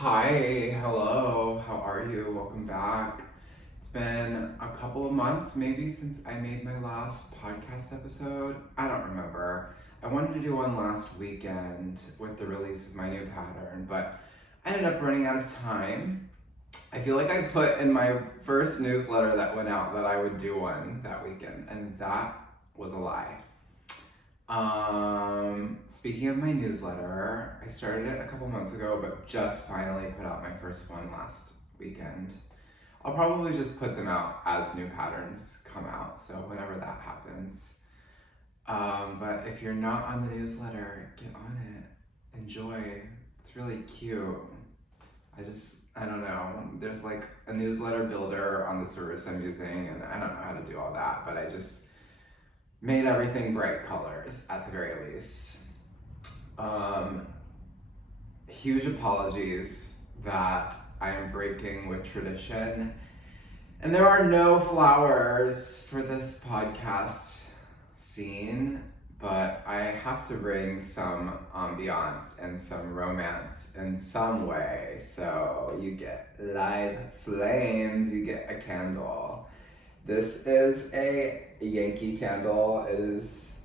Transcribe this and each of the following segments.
Hi, hello, how are you? Welcome back. It's been a couple of months maybe since I made my last podcast episode. I don't remember. I wanted to do one last weekend with the release of my new pattern, but I ended up running out of time. I feel like I put in my first newsletter that went out that I would do one that weekend, and that was a lie. Speaking of my newsletter, I started it a couple months ago, but just finally put out my first one last weekend. I'll probably just put them out as new patterns come out, so whenever that happens. But if you're not on the newsletter, get on it. Enjoy. It's really cute. I don't know. There's like a newsletter builder on the service I'm using, and I don't know how to do all that, but I just made everything bright colors at the very least. Huge apologies that I am breaking with tradition. And there are no flowers for this podcast scene, but I have to bring some ambiance and some romance in some way. So you get live flames, you get a candle. This is a Yankee candle. It is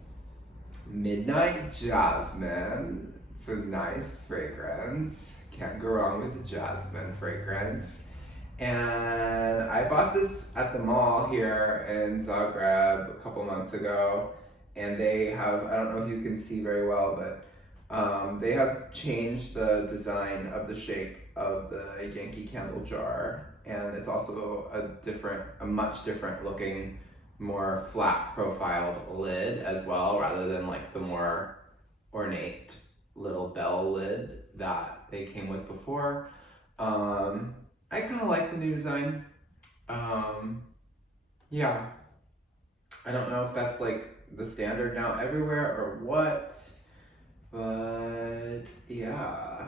Midnight Jasmine. It's a nice fragrance. Can't go wrong with jasmine fragrance. And I bought this at the mall here in Zagreb a couple months ago. And they have, I don't know if you can see very well, but they have changed the design of the shape of the Yankee candle jar. And it's also a much different looking, more flat profiled lid as well, rather than like the more ornate little bell lid that they came with before. I kind of like the new design. Yeah, I don't know if that's like the standard now everywhere or what, but yeah.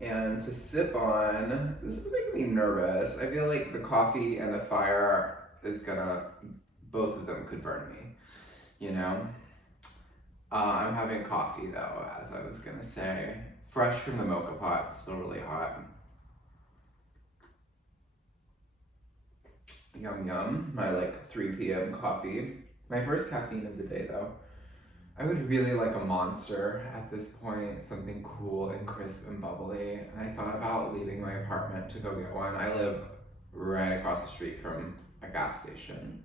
And to sip on, this is making me nervous. I feel like the coffee and the fire is both of them could burn me, you know? I'm having coffee though, as I was gonna say. Fresh from the mocha pot, still really hot. Yum yum, my like 3 p.m. coffee. My first caffeine of the day though. I would really like a Monster at this point, something cool and crisp and bubbly. And I thought about leaving my apartment to go get one. I live right across the street from a gas station.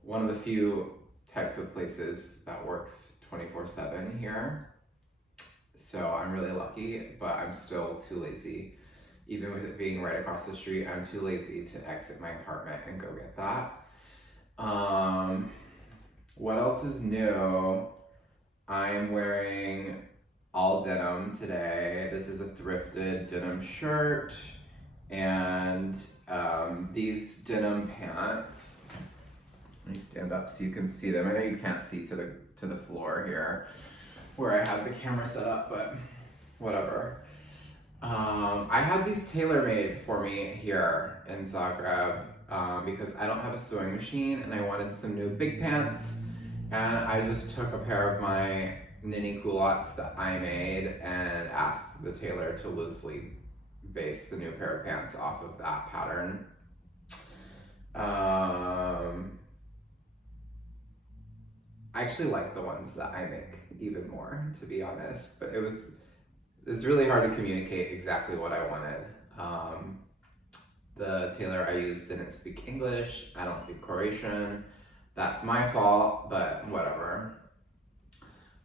One of the few types of places that works 24/7 here. So I'm really lucky, but I'm still too lazy. Even with it being right across the street, I'm too lazy to exit my apartment and go get that. What else is new? I am wearing all denim today. This is a thrifted denim shirt and these denim pants. Let me stand up so you can see them. I know you can't see to the floor here where I have the camera set up, but whatever. I had these tailor-made for me here in Zagreb because I don't have a sewing machine and I wanted some new big pants, and I just took a pair of my Ninny culottes that I made and asked the tailor to loosely base the new pair of pants off of that pattern. I actually like the ones that I make even more, to be honest, but it's really hard to communicate exactly what I wanted. The tailor I used didn't speak English. I don't speak Croatian. That's my fault, but whatever.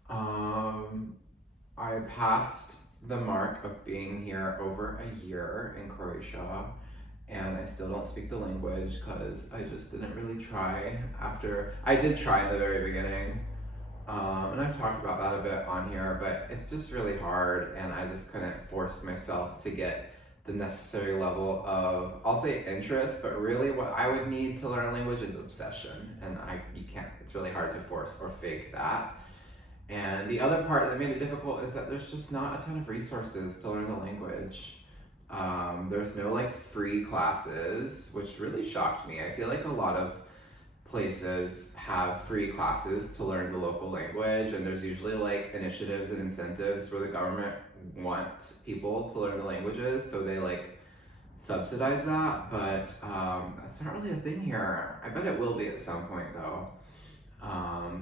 I passed the mark of being here over a year in Croatia, and I still don't speak the language because I just didn't really try I did try in the very beginning. And I've talked about that a bit on here, but it's just really hard, and I just couldn't force myself to get the necessary level of, I'll say interest, but really what I would need to learn a language is obsession, and you can't, it's really hard to force or fake that. And the other part that made it difficult is that there's just not a ton of resources to learn the language. There's no like free classes, which really shocked me. I feel like a lot of places have free classes to learn the local language, and there's usually like initiatives and incentives where the government want people to learn the languages, so they like subsidize that, but that's not really a thing here. I bet it will be at some point though.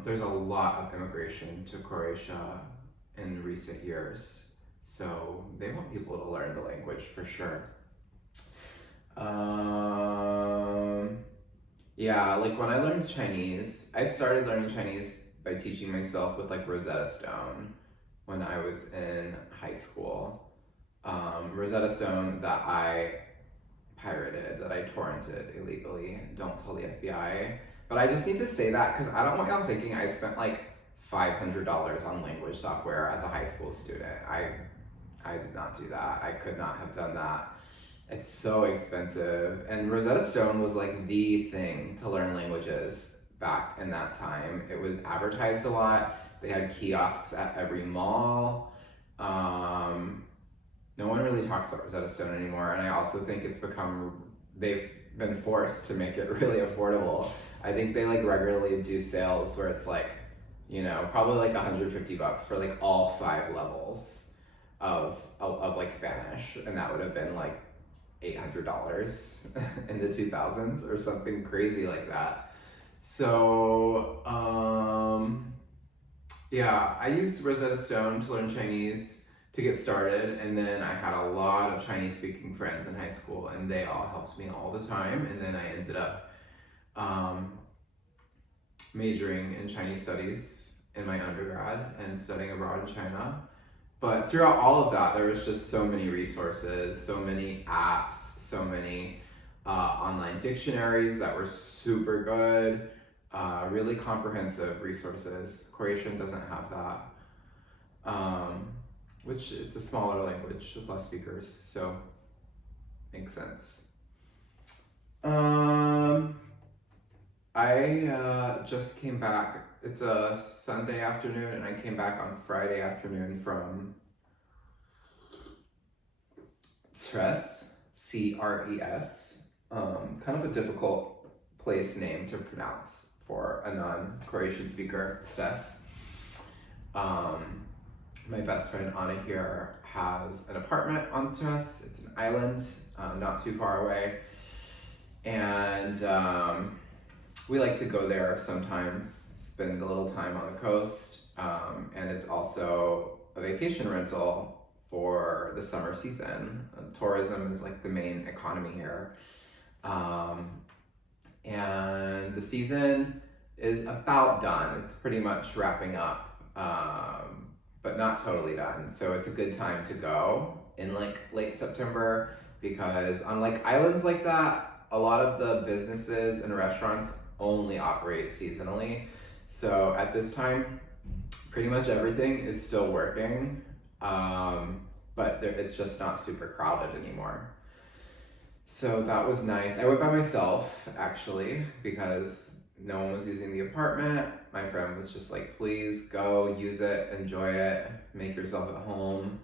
There's a lot of immigration to Croatia in recent years, so they want people to learn the language for sure. Yeah, like when I learned Chinese, I started learning Chinese by teaching myself with like Rosetta Stone when I was in high school. Rosetta Stone that I pirated, that I torrented illegally. Don't tell the FBI. But I just need to say that because I don't want y'all thinking I spent like $500 on language software as a high school student. I did not do that. I could not have done that. It's so expensive. And Rosetta Stone was like the thing to learn languages back in that time. It was advertised a lot. They had kiosks at every mall. No one really talks about Rosetta Stone anymore. And I also think they've been forced to make it really affordable. I think they like regularly do sales where it's like, you know, probably like $150 for like all 5 levels of like Spanish. And that would have been like $800 in the 2000s or something crazy like that. So yeah, I used Rosetta Stone to learn Chinese to get started, and then I had a lot of Chinese speaking friends in high school, and they all helped me all the time, and then I ended up majoring in Chinese studies in my undergrad and studying abroad in China. But throughout all of that, there was just so many resources, so many apps, so many online dictionaries that were super good, really comprehensive resources. Croatian doesn't have that, which it's a smaller language with less speakers, so makes sense. I just came back. It's a Sunday afternoon, and I came back on Friday afternoon from Tres, C-R-E-S. Kind of a difficult place name to pronounce for a non-Croatian speaker, Tres. My best friend Anna here has an apartment on Tres. It's an island, not too far away. And we like to go there sometimes, spend a little time on the coast, and it's also a vacation rental for the summer season. Tourism is like the main economy here. And the season is about done. It's pretty much wrapping up, but not totally done. So it's a good time to go in like late September, because on like islands like that, a lot of the businesses and restaurants only operate seasonally. So at this time, pretty much everything is still working, but it's just not super crowded anymore. So that was nice. I went by myself, actually, because no one was using the apartment. My friend was just like, please go, use it, enjoy it, make yourself at home.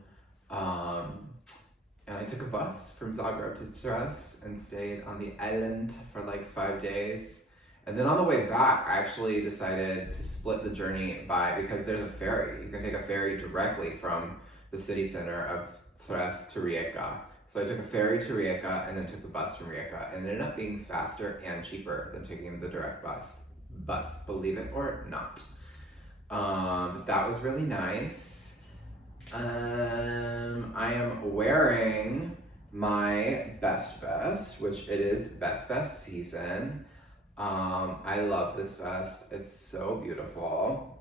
And I took a bus from Zagreb to Stres and stayed on the island for like 5 days. And then on the way back, I actually decided to split the journey because there's a ferry. You can take a ferry directly from the city center of Stres to Rijeka. So I took a ferry to Rijeka and then took the bus from Rijeka, and it ended up being faster and cheaper than taking the direct bus, believe it or not. That was really nice. I am wearing my Best Vest, which it is Best Vest season. I love this vest. It's so beautiful.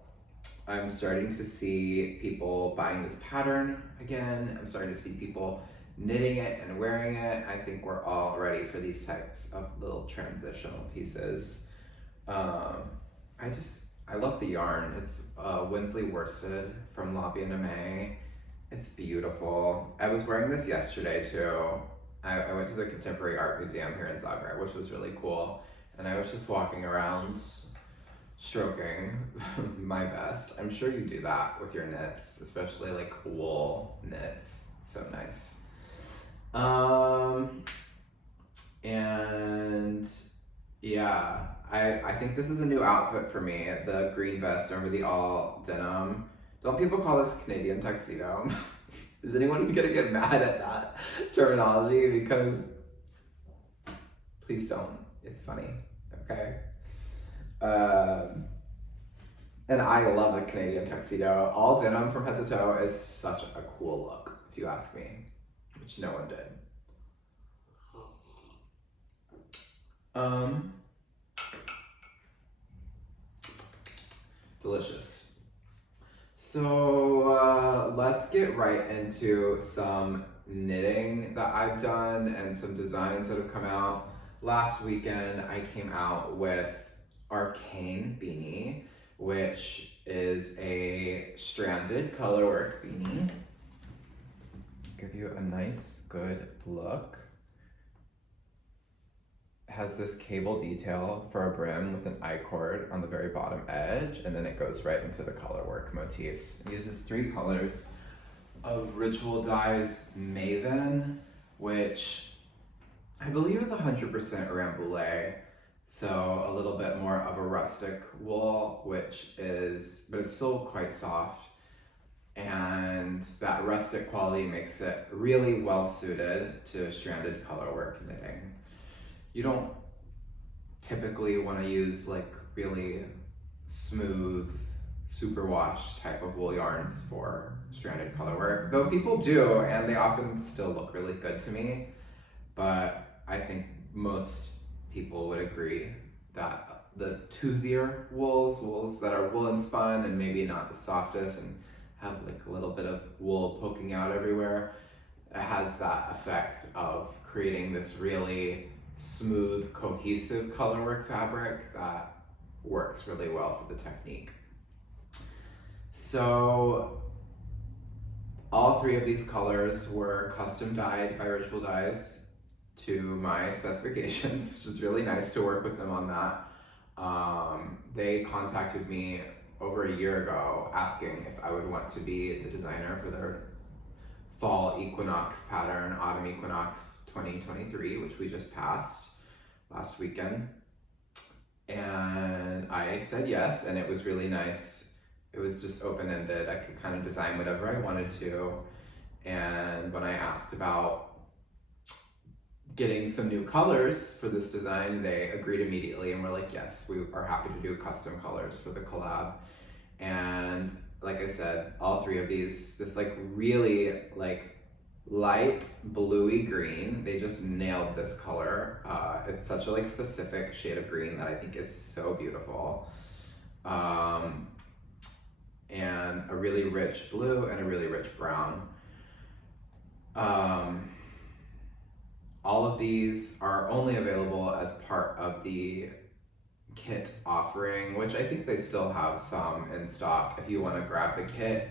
I'm starting to see people buying this pattern again. I'm starting to see people knitting it and wearing it. I think we're all ready for these types of little transitional pieces. I love the yarn. It's Winsley worsted from La Bien-Aimée. It's beautiful. I was wearing this yesterday too. I went to the Contemporary Art Museum here in Zagreb, which was really cool. And I was just walking around stroking my vest. I'm sure you do that with your knits, especially like wool knits. It's so nice. And Yeah, I think this is a new outfit for me. The green vest over the all denim. Don't people call this Canadian tuxedo? Is anyone gonna get mad at that terminology? Because please don't. It's funny. Okay. Um, and I love a Canadian tuxedo. All denim from head to toe is such a cool look, if you ask me, which no one did. Delicious. So let's get right into some knitting that I've done and some designs that have come out. Last weekend I came out with Arcane Beanie, which is a stranded colorwork beanie. Give you a nice, good look. Has this cable detail for a brim with an I-cord on the very bottom edge, and then it goes right into the colorwork motifs. It uses 3 colors of Ritual Dyes Maven, which I believe is 100% Rambouillet, so a little bit more of a rustic wool, but it's still quite soft, and that rustic quality makes it really well suited to stranded colorwork knitting. You don't typically want to use like really smooth, superwash type of wool yarns for stranded colorwork, though people do, and they often still look really good to me. But I think most people would agree that the toothier wools that are woolen spun and maybe not the softest and have like a little bit of wool poking out everywhere, it has that effect of creating this really smooth, cohesive colorwork fabric that works really well for the technique. So all 3 of these colors were custom dyed by Ritual Dyes to my specifications, which is really nice to work with them on that. They contacted me over a year ago asking if I would want to be the designer for their fall equinox pattern, autumn equinox 2023, which we just passed last weekend. And I said yes, and it was really nice. It was just open-ended. I could kind of design whatever I wanted to. And when I asked about getting some new colors for this design, they agreed immediately and were like, yes, we are happy to do custom colors for the collab. And like I said, all 3 of these, this like really like light bluey green, they just nailed this color. It's such a like specific shade of green that I think is so beautiful. And a really rich blue and a really rich brown. All of these are only available as part of the kit offering, which I think they still have some in stock if you want to grab the kit.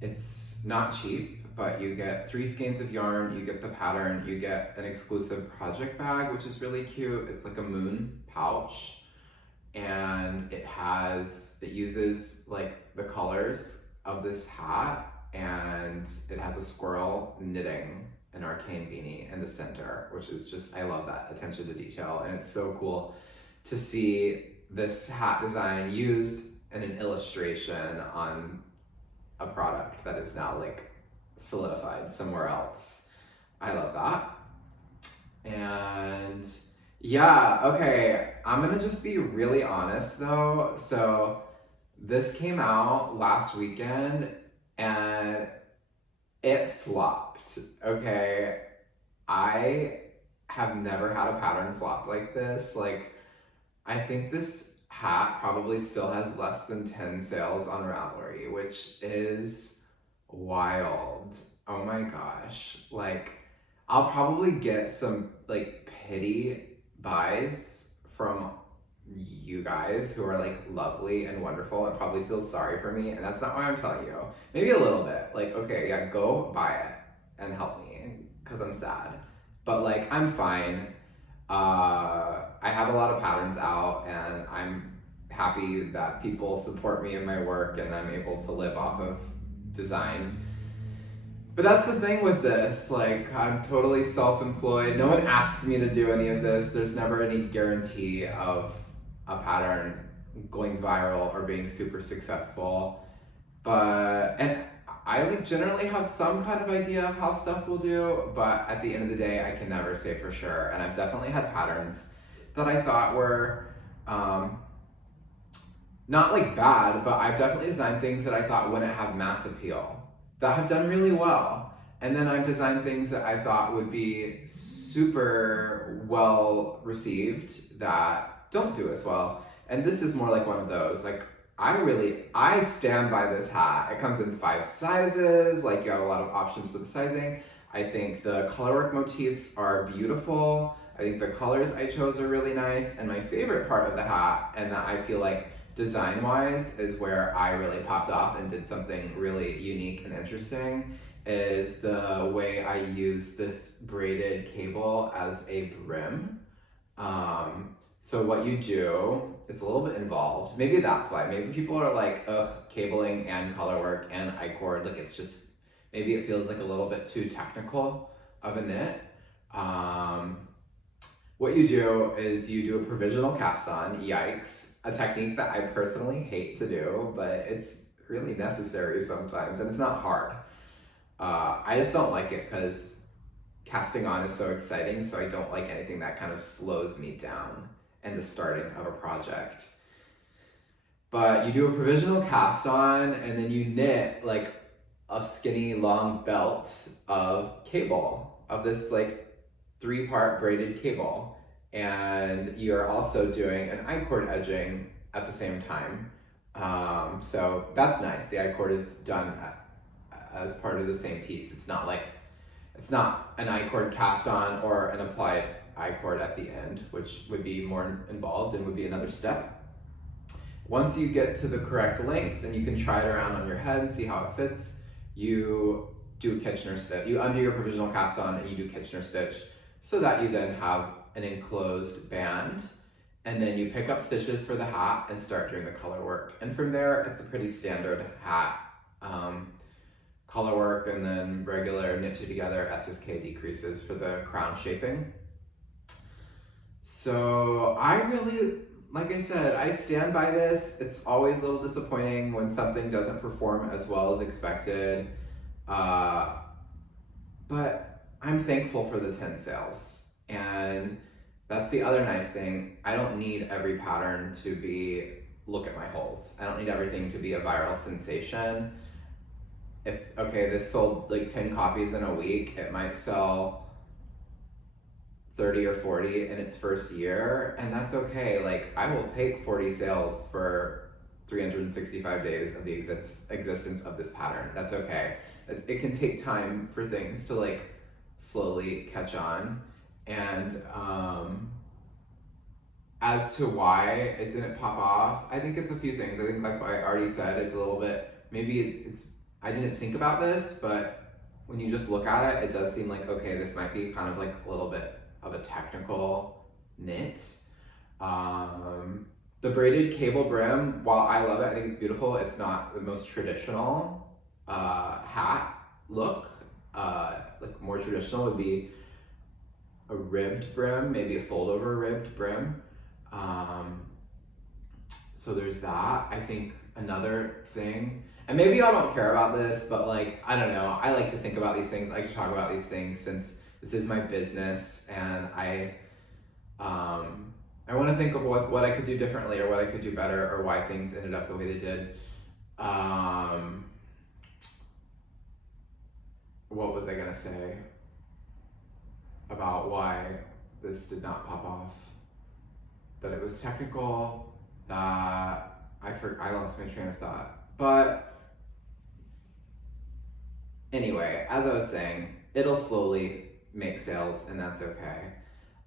It's not cheap, but you get 3 skeins of yarn, you get the pattern, you get an exclusive project bag, which is really cute. It's like a moon pouch, and it uses like the colors of this hat, and it has a squirrel knitting an arcane beanie in the center, which is just, I love that attention to detail. And it's so cool to see this hat design used in an illustration on a product that is now like solidified somewhere else. I love that. And yeah, okay, I'm gonna just be really honest though. So this came out last weekend and it flopped, okay? I have never had a pattern flop like this. Like, I think this hat probably still has less than 10 sales on Ravelry, which is wild. Oh my gosh. Like, I'll probably get some like pity buys from you guys who are like lovely and wonderful and probably feel sorry for me, and that's not why I'm telling you. Maybe a little bit, like, okay, yeah, go buy it and help me because I'm sad, but like I'm fine. I have a lot of patterns out and I'm happy that people support me in my work and I'm able to live off of design. But that's the thing with this, like, I'm totally self-employed. No one asks me to do any of this. There's never any guarantee of a pattern going viral or being super successful. And I like generally have some kind of idea of how stuff will do, but at the end of the day, I can never say for sure. And I've definitely had patterns that I thought were not like bad, but I've definitely designed things that I thought wouldn't have mass appeal that have done really well. And then I've designed things that I thought would be super well received that don't do as well. And this is more like one of those. Like, I stand by this hat. It comes in 5 sizes, like you have a lot of options for the sizing. I think the colorwork motifs are beautiful. I think the colors I chose are really nice. And my favorite part of the hat, and that I feel like design-wise is where I really popped off and did something really unique and interesting, is the way I used this braided cable as a brim. So what you do, it's a little bit involved. Maybe that's why. Maybe people are like, ugh, cabling and colorwork and I-cord, like it's just, maybe it feels like a little bit too technical of a knit. What you do is you do a provisional cast on, yikes, a technique that I personally hate to do, but it's really necessary sometimes, and it's not hard. I just don't like it because casting on is so exciting, so I don't like anything that kind of slows me down in the starting of a project. But you do a provisional cast on, and then you knit like a skinny long belt of cable, of this like 3-part braided cable. And you're also doing an I-cord edging at the same time. So that's nice. The I-cord is done as part of the same piece. It's not an I-cord cast on or an applied I-cord at the end, which would be more involved and would be another step. Once you get to the correct length and you can try it around on your head and see how it fits, you do a Kitchener stitch. You undo your provisional cast on and you do Kitchener stitch, so that you then have an enclosed band, and then you pick up stitches for the hat and start doing the color work. And from there, it's a pretty standard hat. Color work and then regular knit 2 together SSK decreases for the crown shaping. So I really, like I said, I stand by this. It's always a little disappointing when something doesn't perform as well as expected. But I'm thankful for the 10 sales. And that's the other nice thing. I don't need every pattern to be, look at my holes. I don't need everything to be a viral sensation. If, okay, this sold like 10 copies in a week, it might sell 30 or 40 in its first year, and that's okay. Like, I will take 40 sales for 365 days of the existence of this pattern. That's okay. It can take time for things to like slowly catch on. And as to why it didn't pop off, I think it's a few things. I think, like I already said, it's a little bit, I didn't think about this, but when you just look at it, it does seem like, okay, this might be kind of like a little bit of a technical knit. The braided cable brim, while I love it, I think it's beautiful, it's not the most traditional hat look. Like more traditional would be a ribbed brim, maybe a fold over ribbed brim. So there's that. I think another thing, and maybe I don't care about this, but like, I don't know, I like to think about these things, I like to talk about these things since this is my business, and I want to think of what I could do differently or what I could do better or why things ended up the way they did. What was I gonna say about why this did not pop off? That it was technical, that I lost my train of thought. But anyway, as I was saying, it'll slowly make sales, and that's okay.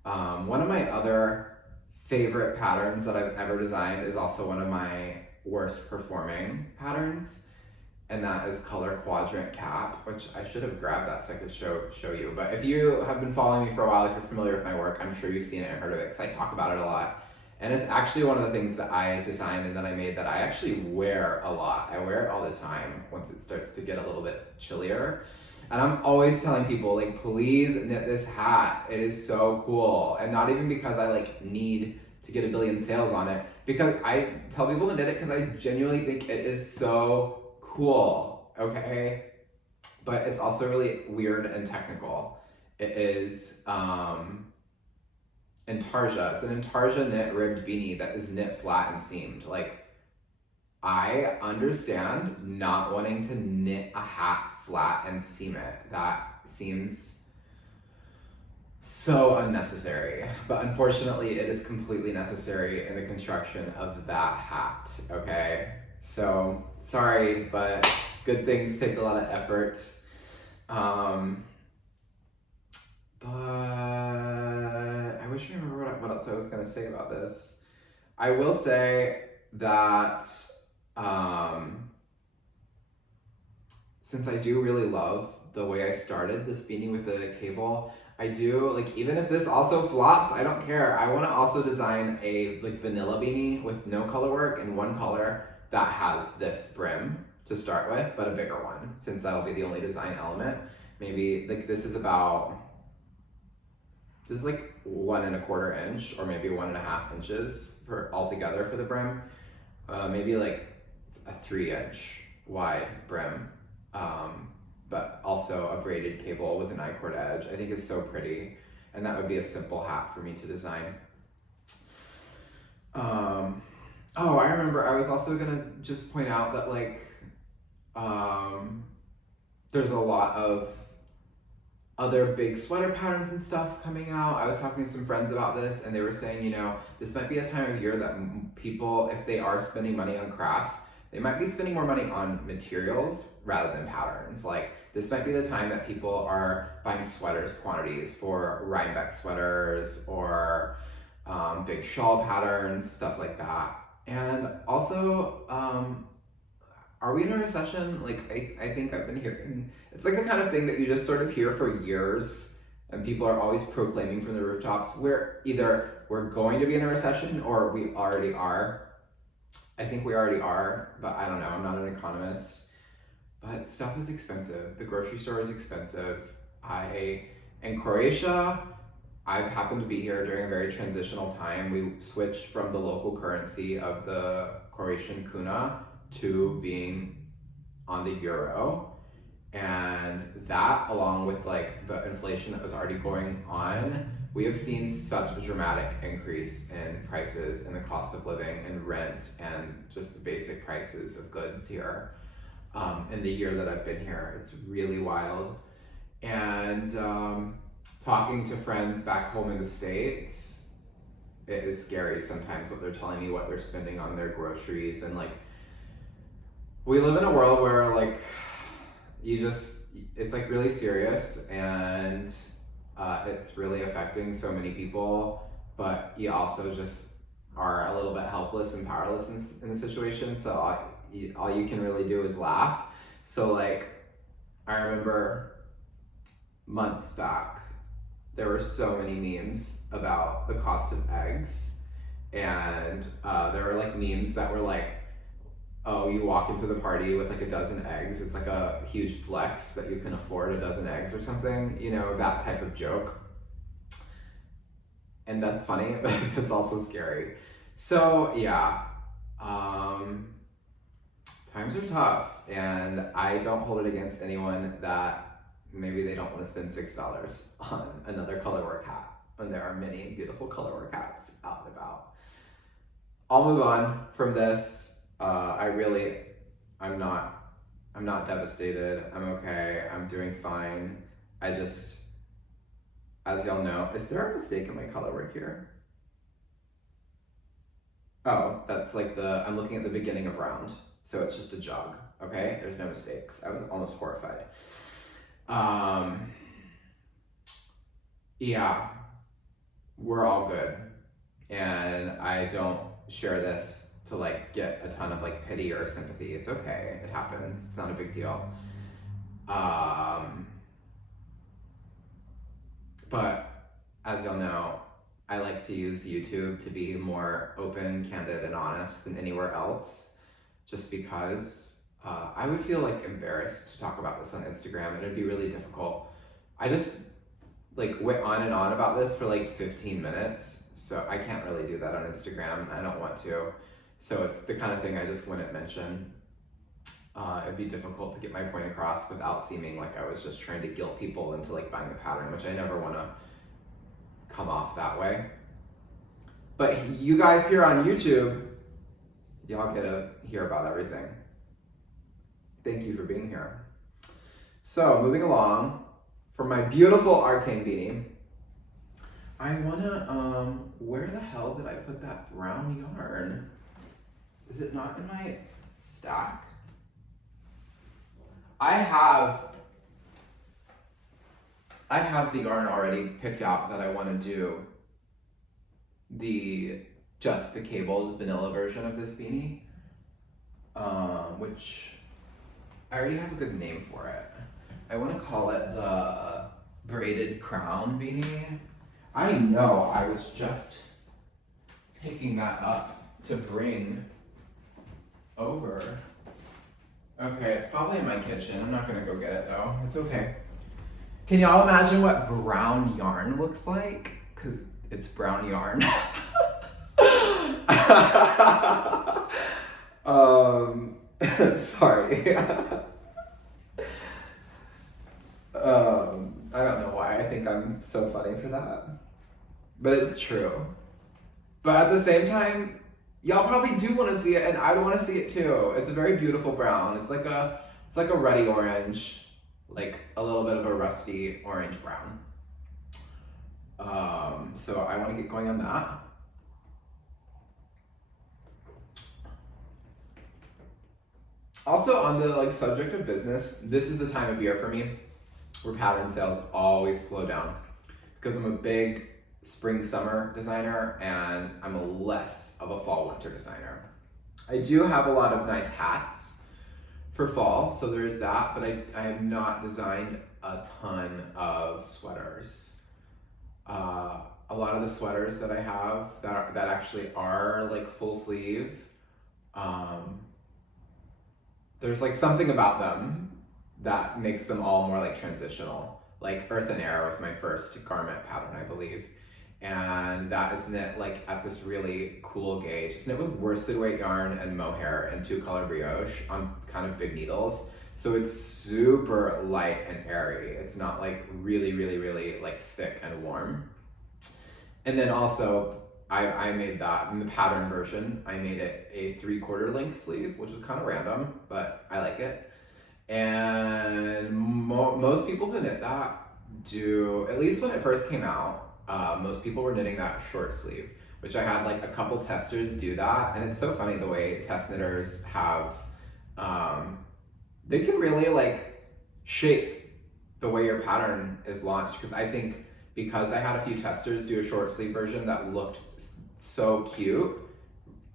One of my other favorite patterns that I've ever designed is also one of my worst performing patterns, and that is Color Quadrant Cap, which I should have grabbed that so I could show you. But if you have been following me for a while, if you're familiar with my work, I'm sure you've seen it and heard of it because I talk about it a lot. And it's actually one of the things that I designed and that I made that I actually wear a lot. I wear it all the time once it starts to get a little bit chillier. And I'm always telling people, like, please knit this hat. It is so cool. And not even because I like need to get a billion sales on it, because I tell people to knit it because I genuinely think it is so cool, okay? But it's also really weird and technical. It is intarsia. It's an intarsia knit ribbed beanie that is knit flat and seamed. Like, I understand not wanting to knit a hat flat and seam it. That seems so unnecessary. But unfortunately, it is completely necessary in the construction of that hat, okay? So, sorry, but good things take a lot of effort. But I wish I remember what else I was gonna say about this. I will say that since I do really love the way I started this beanie with the cable, I do, like, even if this also flops, I don't care. I want to also design a like vanilla beanie with no color work and one color that has this brim to start with, but a bigger one, since that'll be the only design element. Maybe like this is like 1¼ inch or maybe 1½ inches for altogether for the brim. Maybe like a 3-inch wide brim, but also a braided cable with an I-cord edge. I think it's so pretty, and that would be a simple hat for me to design. Oh, I remember I was also gonna just point out that like there's a lot of other big sweater patterns and stuff coming out. I was talking to some friends about this, and they were saying, you know, this might be a time of year that people, if they are spending money on crafts, they might be spending more money on materials rather than patterns. Like, this might be the time that people are buying sweaters quantities for Rhinebeck sweaters or big shawl patterns, stuff like that. And also, are we in a recession? Like, I think I've been hearing, it's like the kind of thing that you just sort of hear for years, and people are always proclaiming from the rooftops, we're going to be in a recession or we already are. I think we already are, but I don't know, I'm not an economist. But stuff is expensive. The grocery store is expensive. In Croatia, I've happened to be here during a very transitional time. We switched from the local currency of the Croatian kuna to being on the euro, and that, along with like the inflation that was already going on, we have seen such a dramatic increase in prices and the cost of living and rent and just the basic prices of goods here in the year that I've been here. It's really wild. And talking to friends back home in the States, it is scary sometimes what they're telling me, what they're spending on their groceries. And like, we live in a world where like it's like really serious, and it's really affecting so many people, but you also just are a little bit helpless and powerless in the situation. So all you can really do is laugh. So like, I remember months back, there were so many memes about the cost of eggs, and there were like memes that were like, oh, you walk into the party with like a dozen eggs. It's like a huge flex that you can afford a dozen eggs or something, you know, that type of joke. And that's funny, but it's also scary. So yeah, times are tough, and I don't hold it against anyone that maybe they don't want to spend $6 on another colorwork hat when there are many beautiful colorwork hats out and about. I'll move on from this. I'm not devastated. I'm okay. I'm doing fine. I just, as y'all know, is there a mistake in my colorwork here? Oh, that's like I'm looking at the beginning of round. So it's just a jog, okay? There's no mistakes. I was almost horrified. Yeah, we're all good. And I don't share this to like get a ton of like pity or sympathy. It's okay, it happens, it's not a big deal. But as y'all know, I like to use YouTube to be more open, candid, and honest than anywhere else, just because I would feel like embarrassed to talk about this on Instagram, and it'd be really difficult. I just like went on and on about this for like 15 minutes, so I can't really do that on Instagram. I don't want to. So it's the kind of thing I just wouldn't mention. It'd be difficult to get my point across without seeming like I was just trying to guilt people into like buying the pattern, which I never want to come off that way. But you guys here on YouTube, y'all get to hear about everything. Thank you for being here. So moving along, for my beautiful Arcane beanie, I wanna, where the hell did I put that brown yarn? Is it not in my stack? I have the yarn already picked out that I wanna do just the cabled vanilla version of this beanie, which I already have a good name for it. I want to call it the braided crown beanie. I know I was just picking that up to bring over. Okay, it's probably in my kitchen. I'm not gonna go get it though. It's okay. Can y'all imagine what brown yarn looks like? Cause it's brown yarn. Sorry. I don't know why I think I'm so funny for that, but it's true. But at the same time, y'all probably do want to see it, and I want to see it too. It's a very beautiful brown. It's like a ruddy orange, like a little bit of a rusty orange brown. So I want to get going on that. Also, on the subject of business, this is the time of year for me where pattern sales always slow down, because I'm a big spring summer designer and I'm a less of a fall winter designer. I do have a lot of nice hats for fall, so there's that, but I have not designed a ton of sweaters. A lot of the sweaters that I have that actually are full sleeve, there's something about them that makes them all more transitional. Earth and Air was my first garment pattern, I believe. And that is knit at this really cool gauge. It's knit with worsted weight yarn and mohair and 2-color brioche on kind of big needles. So it's super light and airy. It's not really, really, really thick and warm. And then also, I made that in the pattern version. I made it a 3/4 length sleeve, which was kind of random, but I like it. And most people who knit that do, at least when it first came out, most people were knitting that short sleeve, which I had a couple testers do that. And it's so funny the way test knitters have, they can really shape the way your pattern is launched. Because I think because I had a few testers do a short sleeve version that looked so cute,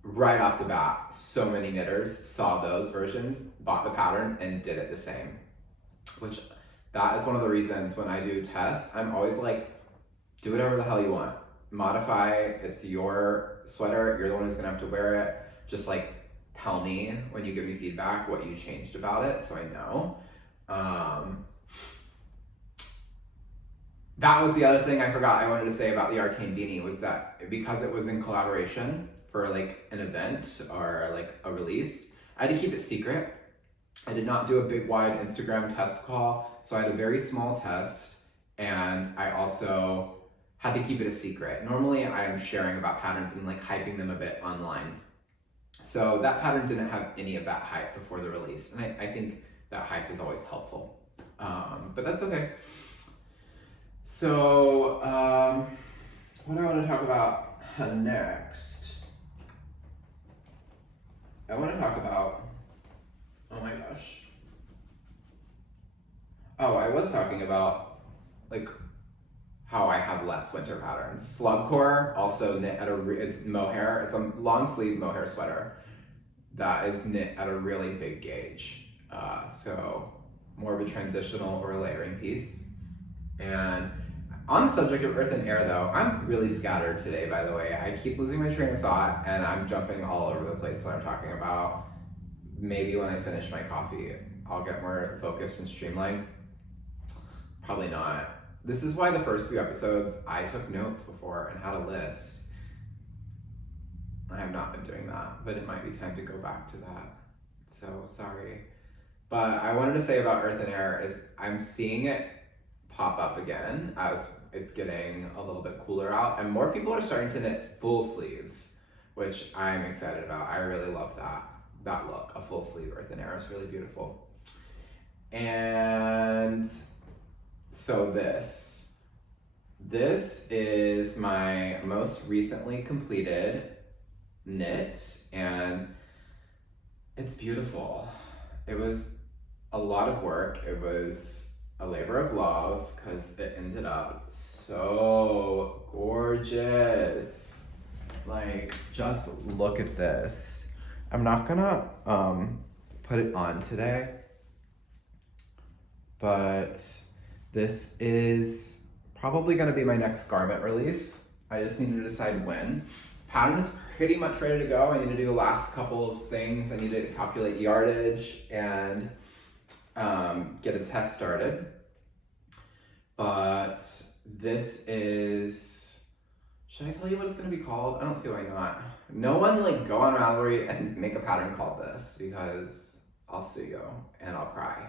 right off the bat, so many knitters saw those versions, bought the pattern, and did it the same. Which, that is one of the reasons when I do tests, I'm always do whatever the hell you want. Modify, it's your sweater, you're the one who's gonna have to wear it. Just tell me when you give me feedback what you changed about it, so I know. That was the other thing I forgot I wanted to say about the Arcane beanie, was that because it was in collaboration for an event or a release, I had to keep it secret. I did not do a big wide Instagram test call, so I had a very small test, and I also had to keep it a secret. Normally I am sharing about patterns and hyping them a bit online. So that pattern didn't have any of that hype before the release, and I think that hype is always helpful. But that's okay. So, what do I want to talk about next? I want to talk about, oh my gosh. Oh, I was talking about how I have less winter patterns. Slubcore, also knit at it's mohair. It's a long sleeve mohair sweater that is knit at a really big gauge. So more of a transitional or a layering piece. And on the subject of Earth and Air though, I'm really scattered today, by the way. I keep losing my train of thought and I'm jumping all over the place when I'm talking about maybe when I finish my coffee, I'll get more focused and streamlined. Probably not. This is why the first few episodes, I took notes before and had a list. I have not been doing that, but it might be time to go back to that. So sorry. But I wanted to say about Earth and Air is I'm seeing it pop up again as it's getting a little bit cooler out, and more people are starting to knit full sleeves, which I'm excited about. I really love that look. A full sleeve Earth and Air is really beautiful. And so this is my most recently completed knit, and it's beautiful. It was a lot of work. It was a labor of love because it ended up so gorgeous. Like, just look at this. I'm not gonna put it on today, but this is probably gonna be my next garment release. I just need to decide when. Pattern is pretty much ready to go. I need to do the last couple of things. I need to calculate yardage and get a test started. But this is, should I tell you what it's gonna be called? I don't see why not. No one go on Ravelry and make a pattern called this because I'll sue you and I'll cry.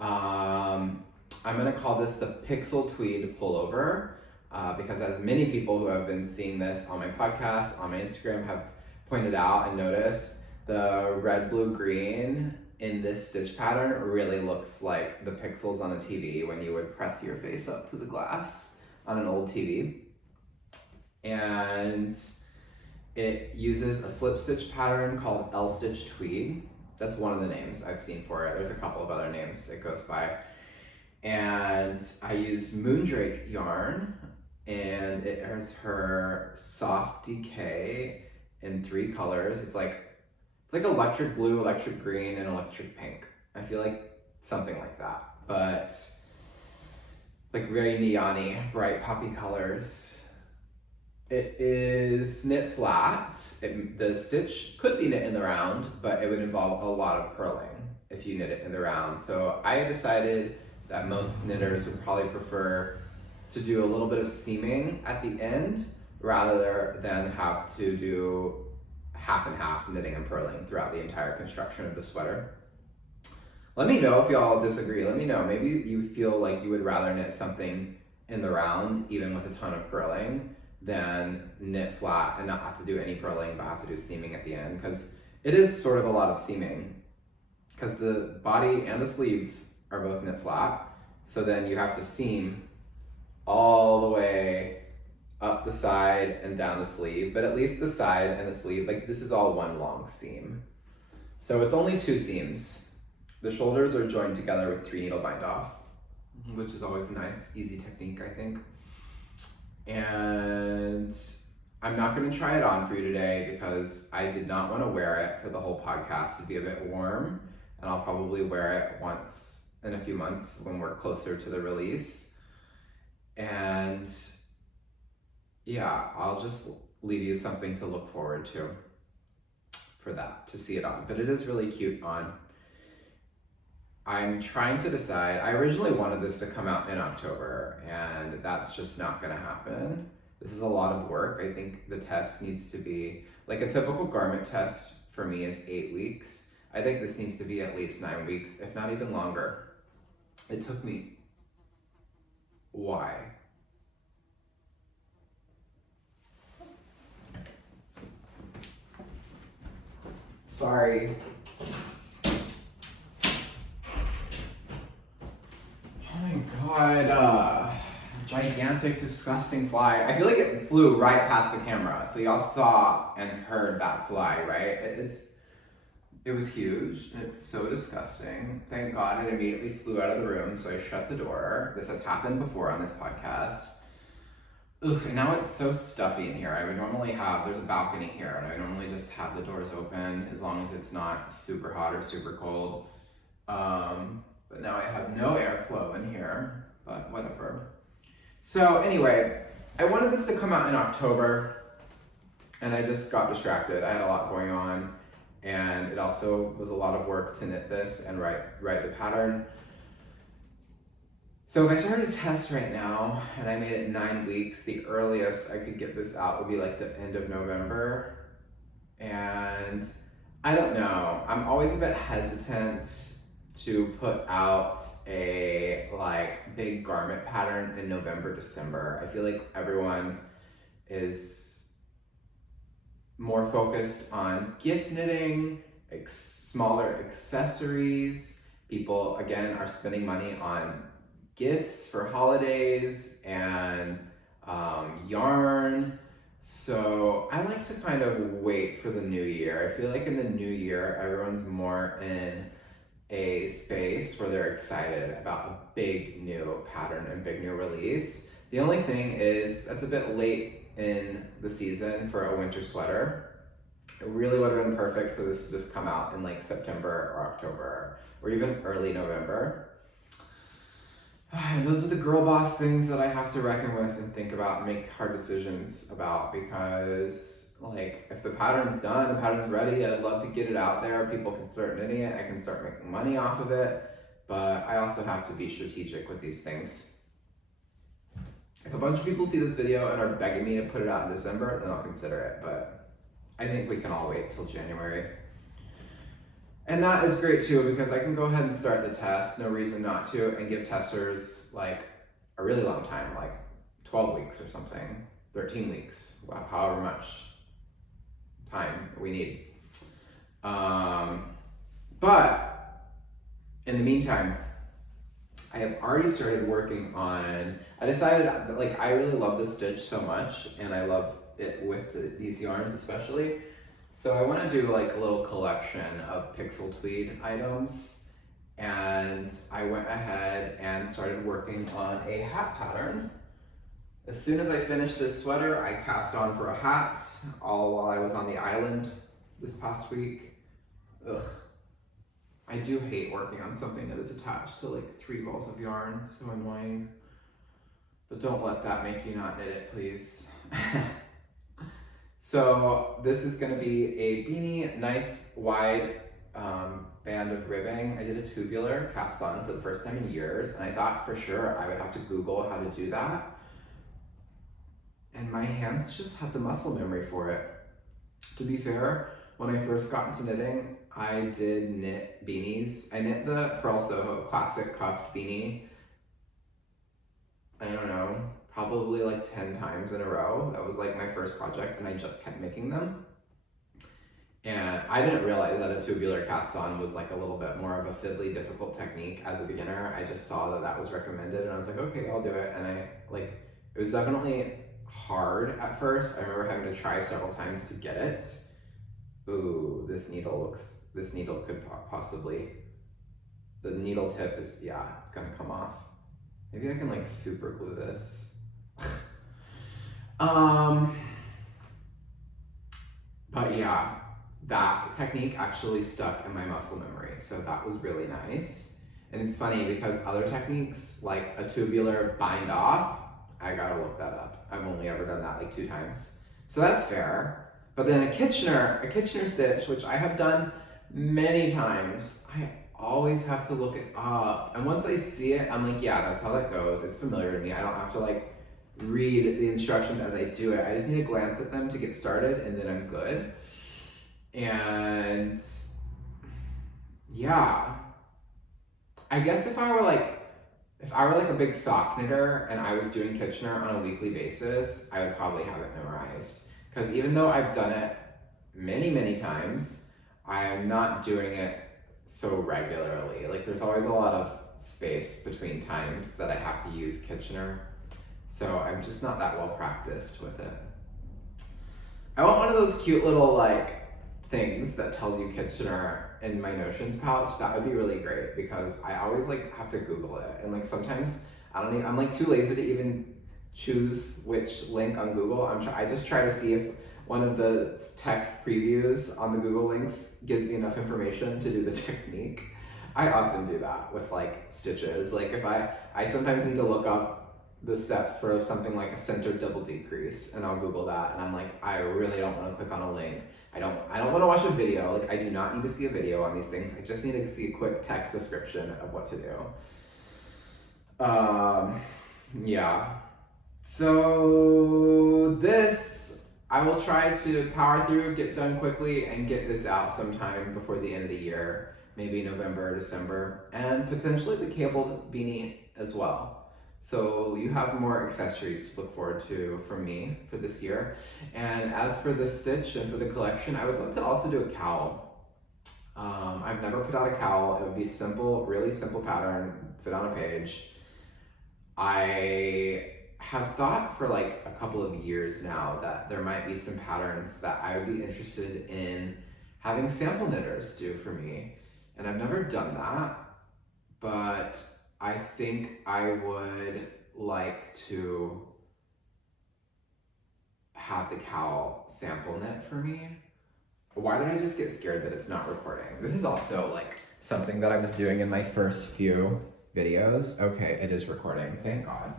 I'm gonna call this the Pixel Tweed Pullover because as many people who have been seeing this on my podcast, on my Instagram have pointed out and noticed, the red, blue, green in this stitch pattern really looks like the pixels on a TV when you would press your face up to the glass on an old TV. And it uses a slip stitch pattern called L-Stitch Tweed. That's one of the names I've seen for it. There's a couple of other names it goes by. And I used Moondrake yarn, and it has her Soft Decay in 3 colors. It's like electric blue, electric green, and electric pink. I feel like something like that, but like very neon-y, bright poppy colors. It is knit flat. The stitch could be knit in the round, but it would involve a lot of purling if you knit it in the round. So I decided that most knitters would probably prefer to do a little bit of seaming at the end rather than have to do half and half knitting and purling throughout the entire construction of the sweater. Let me know if y'all disagree. Let me know. Maybe you feel like you would rather knit something in the round, even with a ton of purling, than knit flat and not have to do any purling, but have to do seaming at the end, because it is sort of a lot of seaming, because the body and the sleeves are both knit flat. So then you have to seam all the way up the side and down the sleeve, but at least the side and the sleeve, this is all one long seam. So it's only 2 seams. The shoulders are joined together with 3 needle bind off, which is always a nice, easy technique, I think. And I'm not gonna try it on for you today because I did not want to wear it for the whole podcast. It'd be a bit warm, and I'll probably wear it once in a few months when we're closer to the release. And yeah, I'll just leave you something to look forward to for that, to see it on. But it is really cute on. I'm trying to decide. I originally wanted this to come out in October, and that's just not gonna happen. This is a lot of work. I think the test needs to be, a typical garment test for me is 8 weeks. I think this needs to be at least 9 weeks, if not even longer. It took me, why? Sorry. Oh my god, gigantic, disgusting fly. I feel like it flew right past the camera, so y'all saw and heard that fly, right? It was huge, and it's so disgusting. Thank God it immediately flew out of the room, so I shut the door. This has happened before on this podcast. Oof, and now it's so stuffy in here. I would normally there's a balcony here, and I normally just have the doors open as long as it's not super hot or super cold. But now I have no airflow in here, but whatever. So anyway, I wanted this to come out in October, and I just got distracted. I had a lot going on, and it also was a lot of work to knit this and write the pattern. So if I started a test right now and I made it 9 weeks, the earliest I could get this out would be like the end of November. And I don't know, I'm always a bit hesitant to put out a like big garment pattern in November, December. I feel like everyone is more focused on gift knitting, smaller accessories. People, again, are spending money on gifts for holidays and yarn. So I like to kind of wait for the new year. I feel like in the new year, everyone's more in a space where they're excited about a big new pattern and big new release. The only thing is that's a bit late in the season for a winter sweater. It really would have been perfect for this to just come out in like September or October or even early November. And those are the girl boss things that I have to reckon with and think about and make hard decisions about, because like if the pattern's done, the pattern's ready, I'd love to get it out there. People can start knitting it, I can start making money off of it, but I also have to be strategic with these things. If a bunch of people see this video and are begging me to put it out in December, then I'll consider it, but I think we can all wait till January. And that is great too, because I can go ahead and start the test, no reason not to, and give testers like a really long time, like 12 weeks or something, 13 weeks, wow, however much time we need. But in the meantime, I have already started working on, I decided that like I really love this stitch so much, and I love it with these yarns especially. So I want to do like a little collection of pixel tweed items, and I went ahead and started working on a hat pattern. As soon as I finished this sweater, I cast on for a hat, all while I was on the island this past week. Ugh. I do hate working on something that is attached to like 3 balls of yarn, so annoying. But don't let that make you not knit it, please. So this is going to be a beanie, nice wide band of ribbing. I did a tubular cast on for the first time in years, and I thought for sure I would have to Google how to do that. And my hands just had the muscle memory for it. To be fair, when I first got into knitting, I did knit beanies. I knit the Pearl Soho classic cuffed beanie, I don't know, probably like 10 times in a row. That was like my first project, and I just kept making them. And I didn't realize that a tubular cast on was like a little bit more of a fiddly, difficult technique as a beginner. I just saw that that was recommended, and I was like, okay, I'll do it. And it was definitely hard at first. I remember having to try several times to get it. Ooh, this needle could possibly, the needle tip is, yeah, it's gonna come off. Maybe I can like super glue this. But yeah, that technique actually stuck in my muscle memory, so that was really nice. And it's funny because other techniques, like a tubular bind off, I gotta look that up. I've only ever done that like 2 times. So that's fair. But then a Kitchener stitch, which I have done many times, I always have to look it up. And once I see it, I'm like, yeah, that's how that goes. It's familiar to me. I don't have to like read the instructions as I do it. I just need to glance at them to get started, and then I'm good. And yeah, I guess if I were like a big sock knitter and I was doing Kitchener on a weekly basis, I would probably have it memorized. Because even though I've done it many, many times, I am not doing it so regularly. Like there's always a lot of space between times that I have to use Kitchener. So I'm just not that well practiced with it. I want one of those cute little like things that tells you Kitchener in my Notions pouch. That would be really great, because I always like have to Google it, and like sometimes I'm like too lazy to even choose which link on Google. I just try to see if one of the text previews on the Google links gives me enough information to do the technique. I often do that with like stitches. Like if I sometimes need to look up the steps for something like a centered double decrease, and I'll Google that, and I'm like, I really don't want to click on a link. I don't want to watch a video. Like, I do not need to see a video on these things. I just need to see a quick text description of what to do. Yeah. So this, I will try to power through, get done quickly, and get this out sometime before the end of the year, maybe November or December, and potentially the cabled beanie as well. So you have more accessories to look forward to from me for this year. And as for the stitch and for the collection, I would love to also do a cowl. I've never put out a cowl. It would be simple, really simple pattern, fit on a page. I have thought for like a couple of years now that there might be some patterns that I would be interested in having sample knitters do for me. And I've never done that, but I think I would like to have the cowl sample knit for me. Why did I just get scared that it's not recording? This is also like something that I was doing in my first few videos. Okay, it is recording, thank God.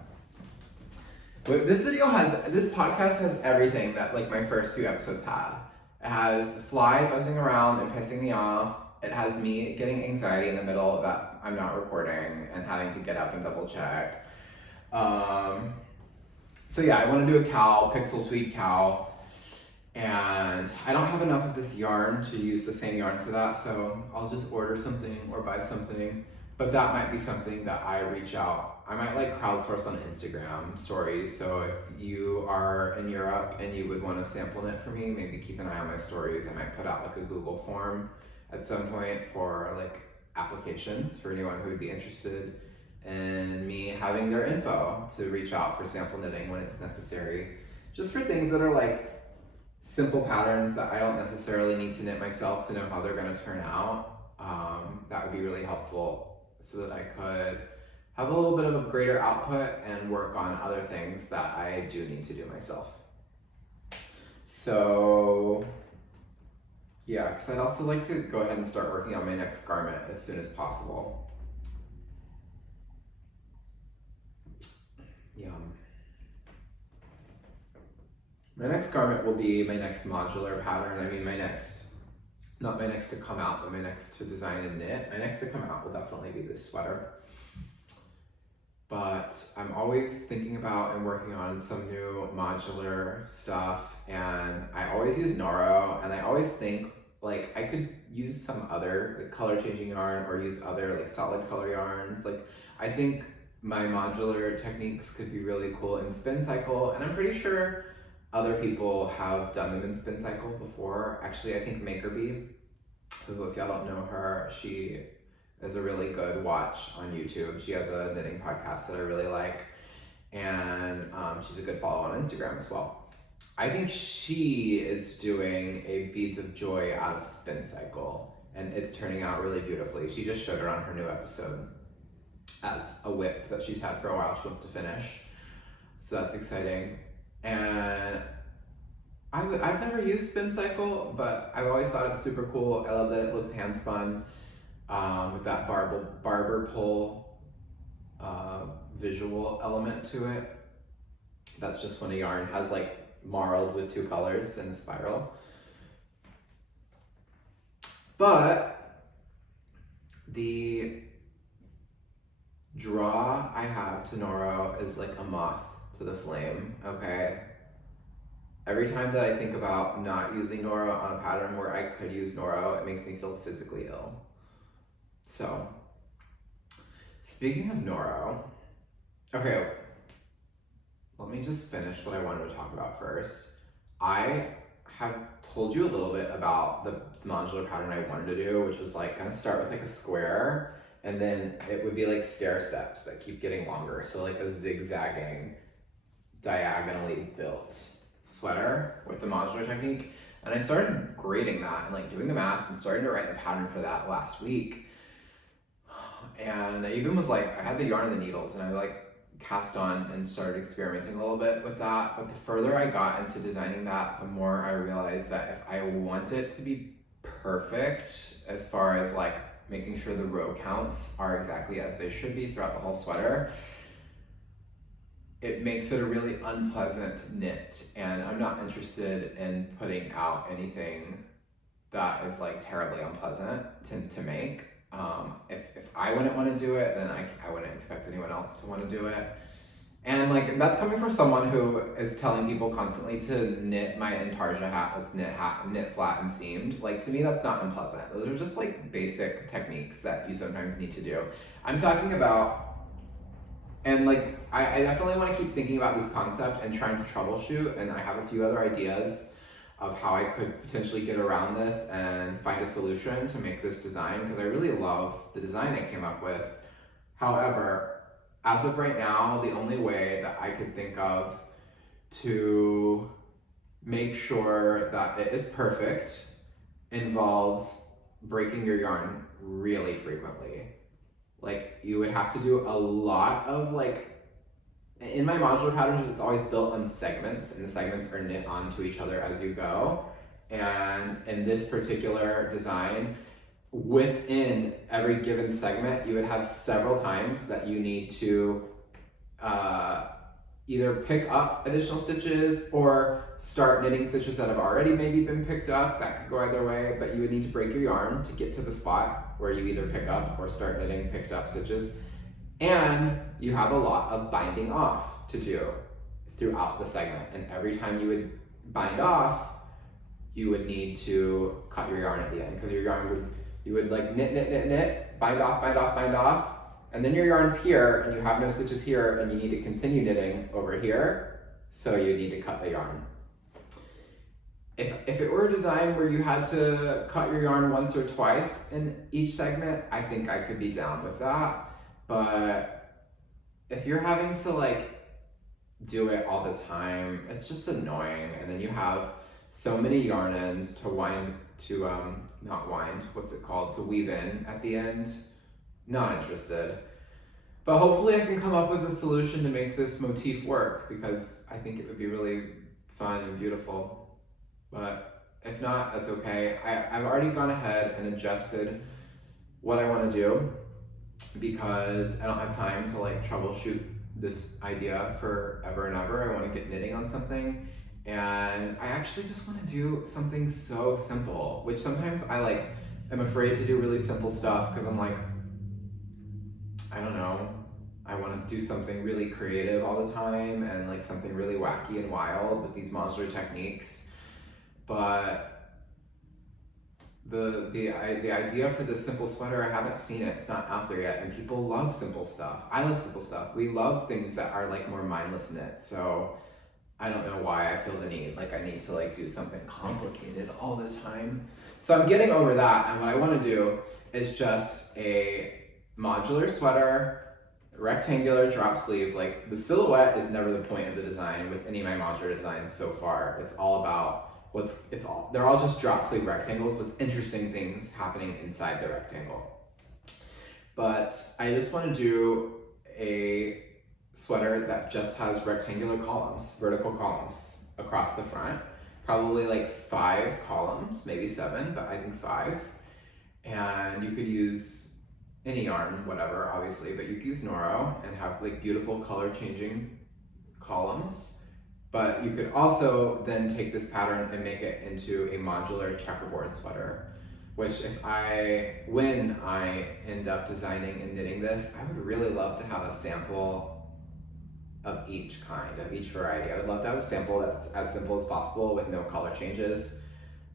This podcast has everything that like my first few episodes had. It has the fly buzzing around and pissing me off. It has me getting anxiety in the middle that I'm not recording and having to get up and double check. So yeah, I want to do a cowl, pixel tweed cowl, and I don't have enough of this yarn to use the same yarn for that, so I'll just order something or buy something. But that might be something that I reach out. I might like crowdsource on Instagram stories. So if you are in Europe and you would want to sample knit for me, maybe keep an eye on my stories. I might put out like a Google form at some point for like applications for anyone who would be interested in me having their info to reach out for sample knitting when it's necessary. Just for things that are like simple patterns that I don't necessarily need to knit myself to know how they're going to turn out. That would be really helpful so that I could have a little bit of a greater output and work on other things that I do need to do myself. So yeah, because I'd also like to go ahead and start working on my next garment as soon as possible. Yum. My next garment will be my next modular pattern. I mean, not my next to come out, but my next to design and knit. My next to come out will definitely be this sweater. But I'm always thinking about and working on some new modular stuff, and I always use Noro, and I always think like I could use some other like color changing yarn or use other like solid color yarns. Like I think my modular techniques could be really cool in Spin Cycle, and I'm pretty sure other people have done them in Spin Cycle before. Actually, I think Makerbee, who, if y'all don't know her, she is a really good watch on YouTube. She has a knitting podcast that I really like, and she's a good follow on Instagram as well. I think she is doing a Beads of Joy out of Spin Cycle, and it's turning out really beautifully. She just showed it on her new episode as a whip that she's had for a while she wants to finish. So that's exciting. And I've never used Spin Cycle, but I've always thought it's super cool. I love that it looks hand spun with that barber pole visual element to it. That's just when a yarn has like marled with two colors in a spiral. But the draw I have to Noro is like a moth to the flame, okay? Every time that I think about not using Noro on a pattern where I could use Noro, it makes me feel physically ill. So, speaking of Noro, okay, let me just finish what I wanted to talk about first. I have told you a little bit about the modular pattern I wanted to do, which was like gonna start with like a square, and then it would be like stair steps that keep getting longer. So like a zigzagging, diagonally built sweater with the modular technique. And I started grading that and like doing the math and starting to write the pattern for that last week. And I even was like, I had the yarn and the needles, and I like cast on and started experimenting a little bit with that. But the further I got into designing that, the more I realized that if I want it to be perfect as far as like making sure the row counts are exactly as they should be throughout the whole sweater, it makes it a really unpleasant knit, and I'm not interested in putting out anything that is like terribly unpleasant to make. If I wouldn't want to do it, then I wouldn't expect anyone else to want to do it. And like that's coming from someone who is telling people constantly to knit my Intarsia hat that's knit flat and seamed. Like to me, that's not unpleasant. Those are just like basic techniques that you sometimes need to do. I'm talking about, and like I definitely want to keep thinking about this concept and trying to troubleshoot. And I have a few other ideas of how I could potentially get around this and find a solution to make this design, because I really love the design I came up with. However, as of right now, the only way that I could think of to make sure that it is perfect involves breaking your yarn really frequently. Like you would have to do a lot of like, in my modular patterns, it's always built on segments, and the segments are knit onto each other as you go. And in this particular design, within every given segment, you would have several times that you need to either pick up additional stitches or start knitting stitches that have already maybe been picked up. That could go either way, but you would need to break your yarn to get to the spot where you either pick up or start knitting picked up stitches. And you have a lot of binding off to do throughout the segment. And every time you would bind off, you would need to cut your yarn at the end, because your yarn you would like knit, bind off, and then your yarn's here and you have no stitches here and you need to continue knitting over here, so you need to cut the yarn. If it were a design where you had to cut your yarn once or twice in each segment, I think I could be down with that. But if you're having to like do it all the time, it's just annoying. And then you have so many yarn ends to to weave in at the end. Not interested. But hopefully I can come up with a solution to make this motif work, because I think it would be really fun and beautiful. But if not, that's okay. I've already gone ahead and adjusted what I want to do, because I don't have time to like troubleshoot this idea forever and ever. I want to get knitting on something, and I actually just want to do something so simple, which sometimes I like am afraid to do really simple stuff because I'm like, I don't know, I want to do something really creative all the time and like something really wacky and wild with these modular techniques. But the idea for this simple sweater, I haven't seen it. It's not out there yet, and people love simple stuff. I love simple stuff. We love things that are like more mindless knit. So I don't know why I feel the need, like I need to like do something complicated all the time. So I'm getting over that, and what I want to do is just a modular sweater, rectangular drop sleeve. Like the silhouette is never the point of the design with any of my modular designs so far. It's all about they're all just drop sleeve rectangles with interesting things happening inside the rectangle. But I just want to do a sweater that just has rectangular columns, vertical columns across the front. Probably like 5 columns, maybe 7, but I think 5. And you could use any yarn, whatever, obviously, but you could use Noro and have like beautiful color changing columns. But you could also then take this pattern and make it into a modular checkerboard sweater, which when I end up designing and knitting this, I would really love to have a sample of each kind, of each variety. I would love to have a sample that's as simple as possible with no color changes.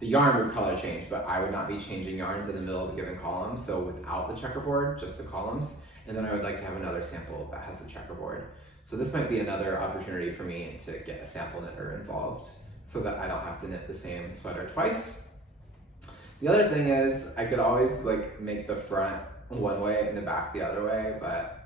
The yarn would color change, but I would not be changing yarns in the middle of a given column. So without the checkerboard, just the columns. And then I would like to have another sample that has a checkerboard. So this might be another opportunity for me to get a sample knitter involved so that I don't have to knit the same sweater twice. The other thing is I could always like make the front one way and the back the other way, but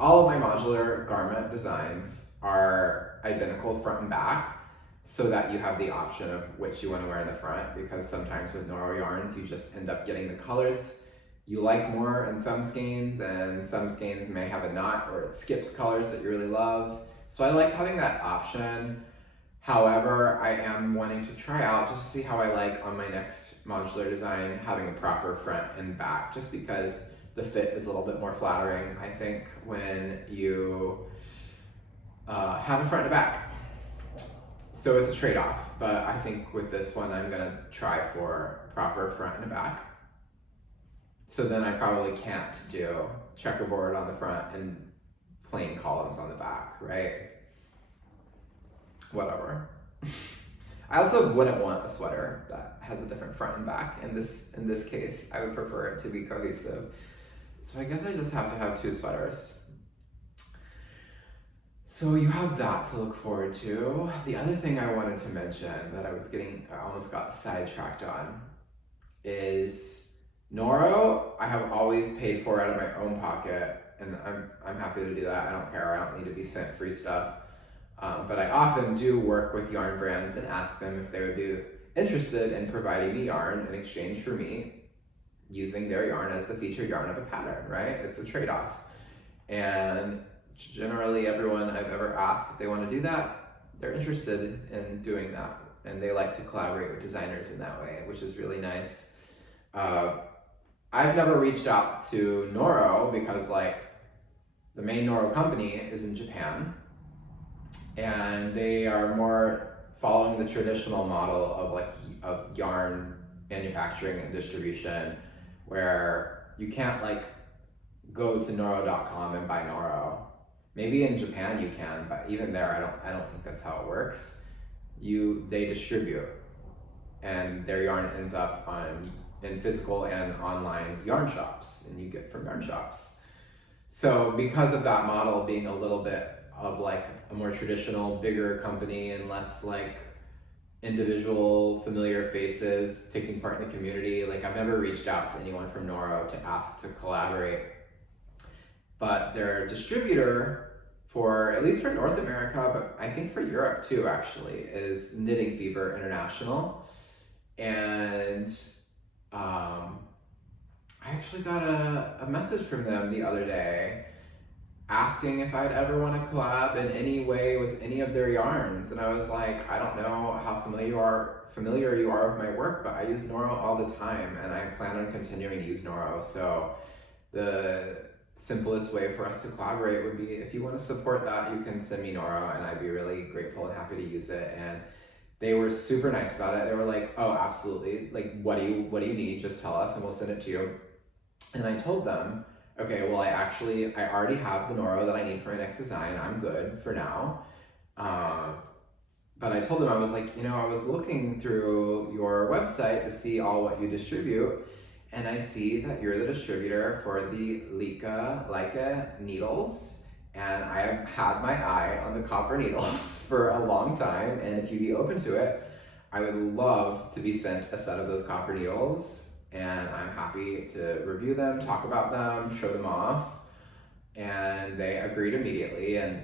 all of my modular garment designs are identical front and back, so that you have the option of which you want to wear in the front, because sometimes with Noro yarns you just end up getting the colors you like more in some skeins, and some skeins may have a knot or it skips colors that you really love. So I like having that option. However, I am wanting to try out just to see how I like on my next modular design having a proper front and back, just because the fit is a little bit more flattering, I think, when you have a front and a back. So it's a trade-off, but I think with this one, I'm gonna try for proper front and a back. So then I probably can't do checkerboard on the front and plain columns on the back, right? Whatever. I also wouldn't want a sweater that has a different front and back. In this case, I would prefer it to be cohesive. So I guess I just have to have 2 sweaters. So you have that to look forward to. The other thing I wanted to mention that I almost got sidetracked on is Noro. I have always paid for out of my own pocket, and I'm happy to do that. I don't care. I don't need to be sent free stuff. But I often do work with yarn brands and ask them if they would be interested in providing me yarn in exchange for me using their yarn as the featured yarn of a pattern, right? It's a trade-off. And generally everyone I've ever asked if they want to do that, they're interested in doing that. And they like to collaborate with designers in that way, which is really nice. I've never reached out to Noro because the main Noro company is in Japan. And they are more following the traditional model of yarn manufacturing and distribution, where you can't go to Noro.com and buy Noro. Maybe in Japan you can, but even there I don't think that's how it works. They distribute, and their yarn ends up in physical and online yarn shops, and you get from yarn shops. So because of that model being a little bit of a more traditional, bigger company and less individual familiar faces taking part in the community, I've never reached out to anyone from Noro to ask to collaborate. But their distributor at least for North America, but I think for Europe too actually, is Knitting Fever International. And I actually got a message from them the other day asking if I'd ever want to collab in any way with any of their yarns. And I was like, I don't know how familiar you are with my work, but I use Noro all the time, and I plan on continuing to use Noro. So the simplest way for us to collaborate would be, if you want to support that, you can send me Noro, and I'd be really grateful and happy to use it. And they were super nice about it. They were like, oh, absolutely. What do you need? Just tell us and we'll send it to you. And I told them, okay, well, I already have the Noro that I need for my next design. I'm good for now. But I told them, I was like, I was looking through your website to see all what you distribute, and I see that you're the distributor for the Leica needles, and I have had my eye on the copper needles for a long time, and if you'd be open to it, I would love to be sent a set of those copper needles. And I'm happy to review them, talk about them, show them off. And they agreed immediately. And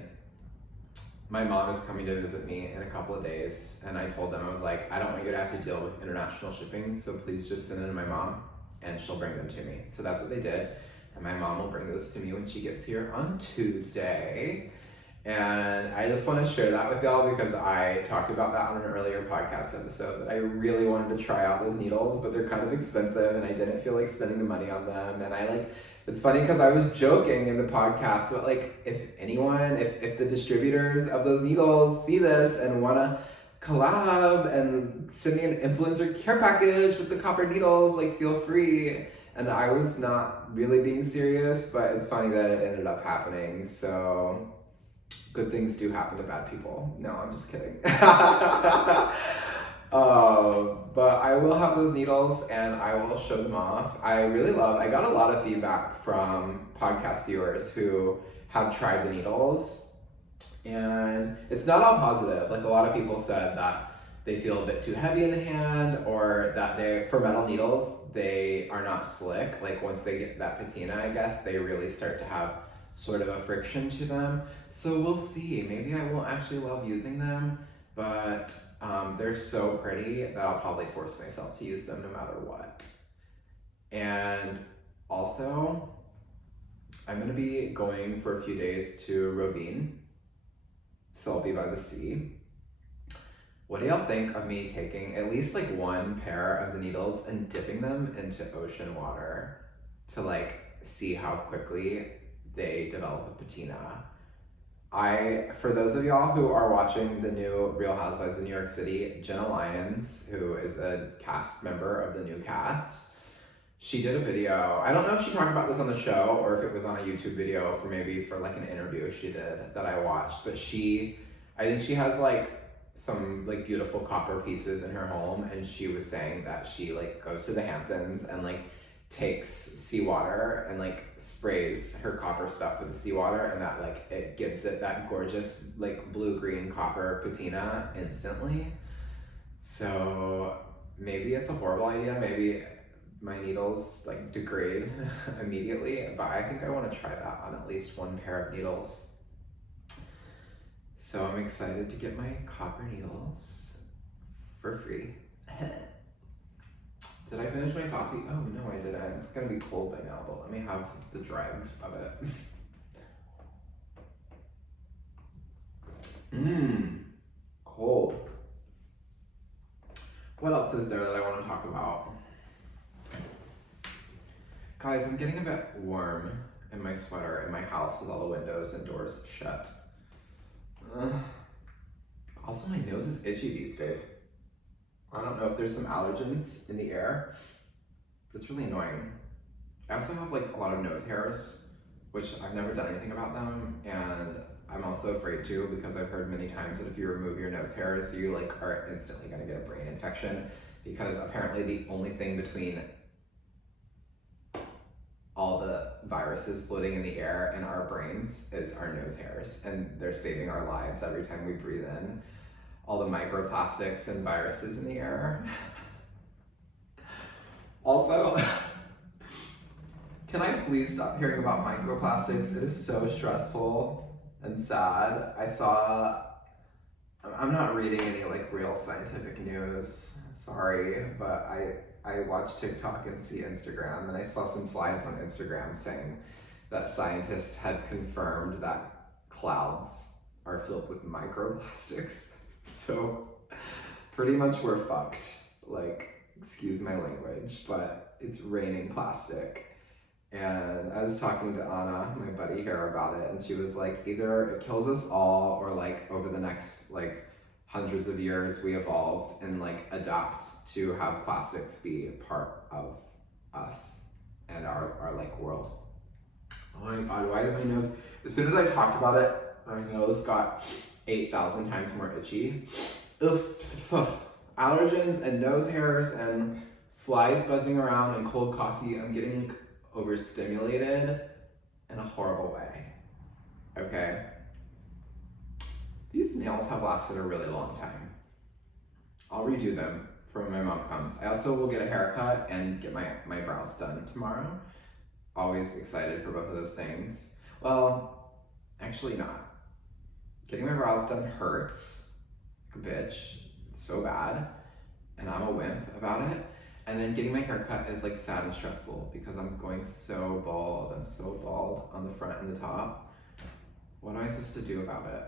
my mom is coming to visit me in a couple of days. And I told them, I was like, I don't want you to have to deal with international shipping, so please just send them to my mom and she'll bring them to me. So that's what they did. And my mom will bring those to me when she gets here on Tuesday. And I just want to share that with y'all because I talked about that on an earlier podcast episode, that I really wanted to try out those needles, but they're kind of expensive and I didn't feel like spending the money on them. And it's funny because I was joking in the podcast, but if the distributors of those needles see this and want to collab and send me an influencer care package with the copper needles, feel free. And I was not really being serious, but it's funny that it ended up happening. So good things do happen to bad people. No, I'm just kidding. But I will have those needles and I will show them off. I got a lot of feedback from podcast viewers who have tried the needles, and it's not all positive. A lot of people said that they feel a bit too heavy in the hand, or that for metal needles, they are not slick. Once they get that patina, I guess, they really start to have sort of a friction to them. So we'll see. Maybe I won't actually love using them, but they're so pretty that I'll probably force myself to use them no matter what. And also, I'm gonna be going for a few days to Rovine, so I'll be by the sea. What do y'all think of me taking at least one pair of the needles and dipping them into ocean water to see how quickly they develop a patina. For those of y'all who are watching the new Real Housewives of New York City, Jenna Lyons, who is a cast member of the new cast, she did a video. I don't know if she talked about this on the show or if it was on a YouTube video for like an interview she did that I watched, but I think she has like some like beautiful copper pieces in her home, and she was saying that she like goes to the Hamptons and like takes seawater and like sprays her copper stuff with the seawater, and that like it gives it that gorgeous like blue-green copper patina instantly. So maybe it's a horrible idea, maybe my needles like degrade immediately, but I think I want to try that on at least one pair of needles. So I'm excited to get my copper needles for free. Did I finish my coffee? Oh no, I didn't. It's gonna be cold by now, but let me have the dregs of it. Cold. What else is there that I want to talk about? Guys, I'm getting a bit warm in my sweater in my house with all the windows and doors shut. Also, my nose is itchy these days. I don't know if there's some allergens in the air, but it's really annoying. I also have like a lot of nose hairs, which I've never done anything about them, and I'm also afraid to, because I've heard many times that if you remove your nose hairs, you like are instantly gonna get a brain infection, because apparently the only thing between all the viruses floating in the air in our brains is our nose hairs, and they're saving our lives every time we breathe in all the microplastics and viruses in the air. Also, can I please stop hearing about microplastics? It is so stressful and sad. I'm not reading any like real scientific news, sorry, but I watch TikTok and see Instagram, and I saw some slides on Instagram saying that scientists had confirmed that clouds are filled with microplastics. So pretty much we're fucked. Like, excuse my language, but it's raining plastic. And I was talking to Anna, my buddy here, about it, and she was like, either it kills us all, or like over the next like hundreds of years we evolve and like adapt to have plastics be part of us and our like world. Oh my god, why did my nose, as soon as I talked about it, my nose got 8,000 times more itchy. Ugh. Allergens and nose hairs and flies buzzing around and cold coffee. I'm getting like overstimulated in a horrible way. Okay? These nails have lasted a really long time. I'll redo them for when my mom comes. I also will get a haircut and get my brows done tomorrow. Always excited for both of those things. Well, actually not. Getting my brows done hurts like a bitch. It's so bad. And I'm a wimp about it. And then getting my haircut is like sad and stressful because I'm going so bald. I'm so bald on the front and the top. What am I supposed to do about it?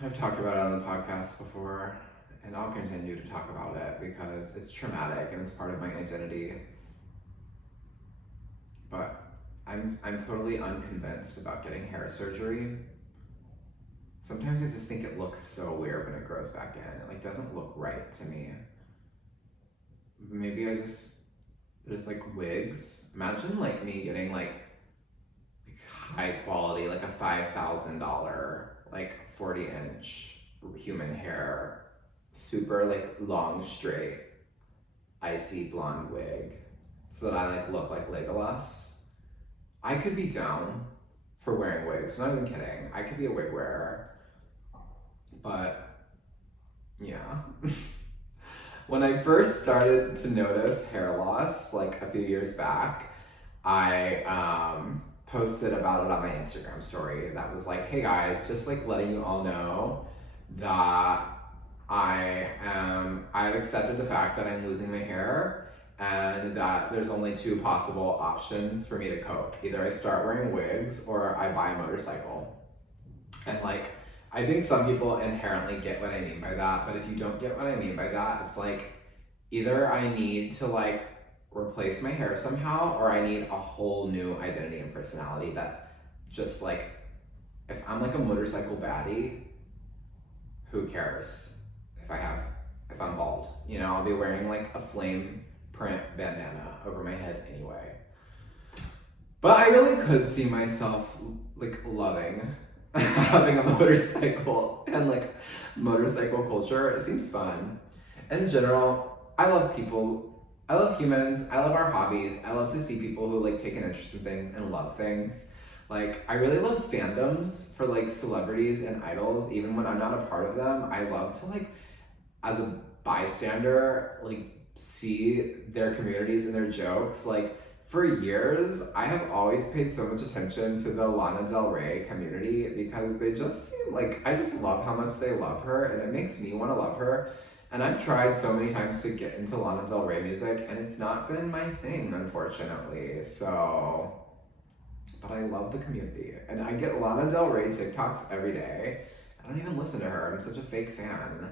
I've talked about it on the podcast before, and I'll continue to talk about it because it's traumatic and it's part of my identity. But I'm totally unconvinced about getting hair surgery. Sometimes I just think it looks so weird when it grows back in. It like doesn't look right to me. Maybe there's like wigs. Imagine like me getting like high quality, like a $5,000 like 40-inch human hair, super like long, straight, icy blonde wig, so that I like look like Legolas. I could be down for wearing wigs. I'm not even kidding. I could be a wig wearer. But yeah. When I first started to notice hair loss, like a few years back, I posted about it on my Instagram story that was like, hey guys, just like letting you all know that I've accepted the fact that I'm losing my hair and that there's only two possible options for me to cope. Either I start wearing wigs or I buy a motorcycle. And like, I think some people inherently get what I mean by that, but if you don't get what I mean by that, it's like, either I need to like replace my hair somehow, or I need a whole new identity and personality that just like, if I'm like a motorcycle baddie, who cares if I'm bald? You know, I'll be wearing like a flame print bandana over my head anyway. But I really could see myself like loving having a motorcycle and like motorcycle culture. It seems fun. In general, I love people. I love humans. I love our hobbies. I love to see people who like take an interest in things and love things. Like, I really love fandoms for like celebrities and idols, even when I'm not a part of them. I love to like, as a bystander, like see their communities and their jokes. Like, for years, I have always paid so much attention to the Lana Del Rey community because they just seem like, I just love how much they love her, and it makes me want to love her. And I've tried so many times to get into Lana Del Rey music, and it's not been my thing, unfortunately. So, but I love the community, and I get Lana Del Rey TikToks every day. I don't even listen to her. I'm such a fake fan.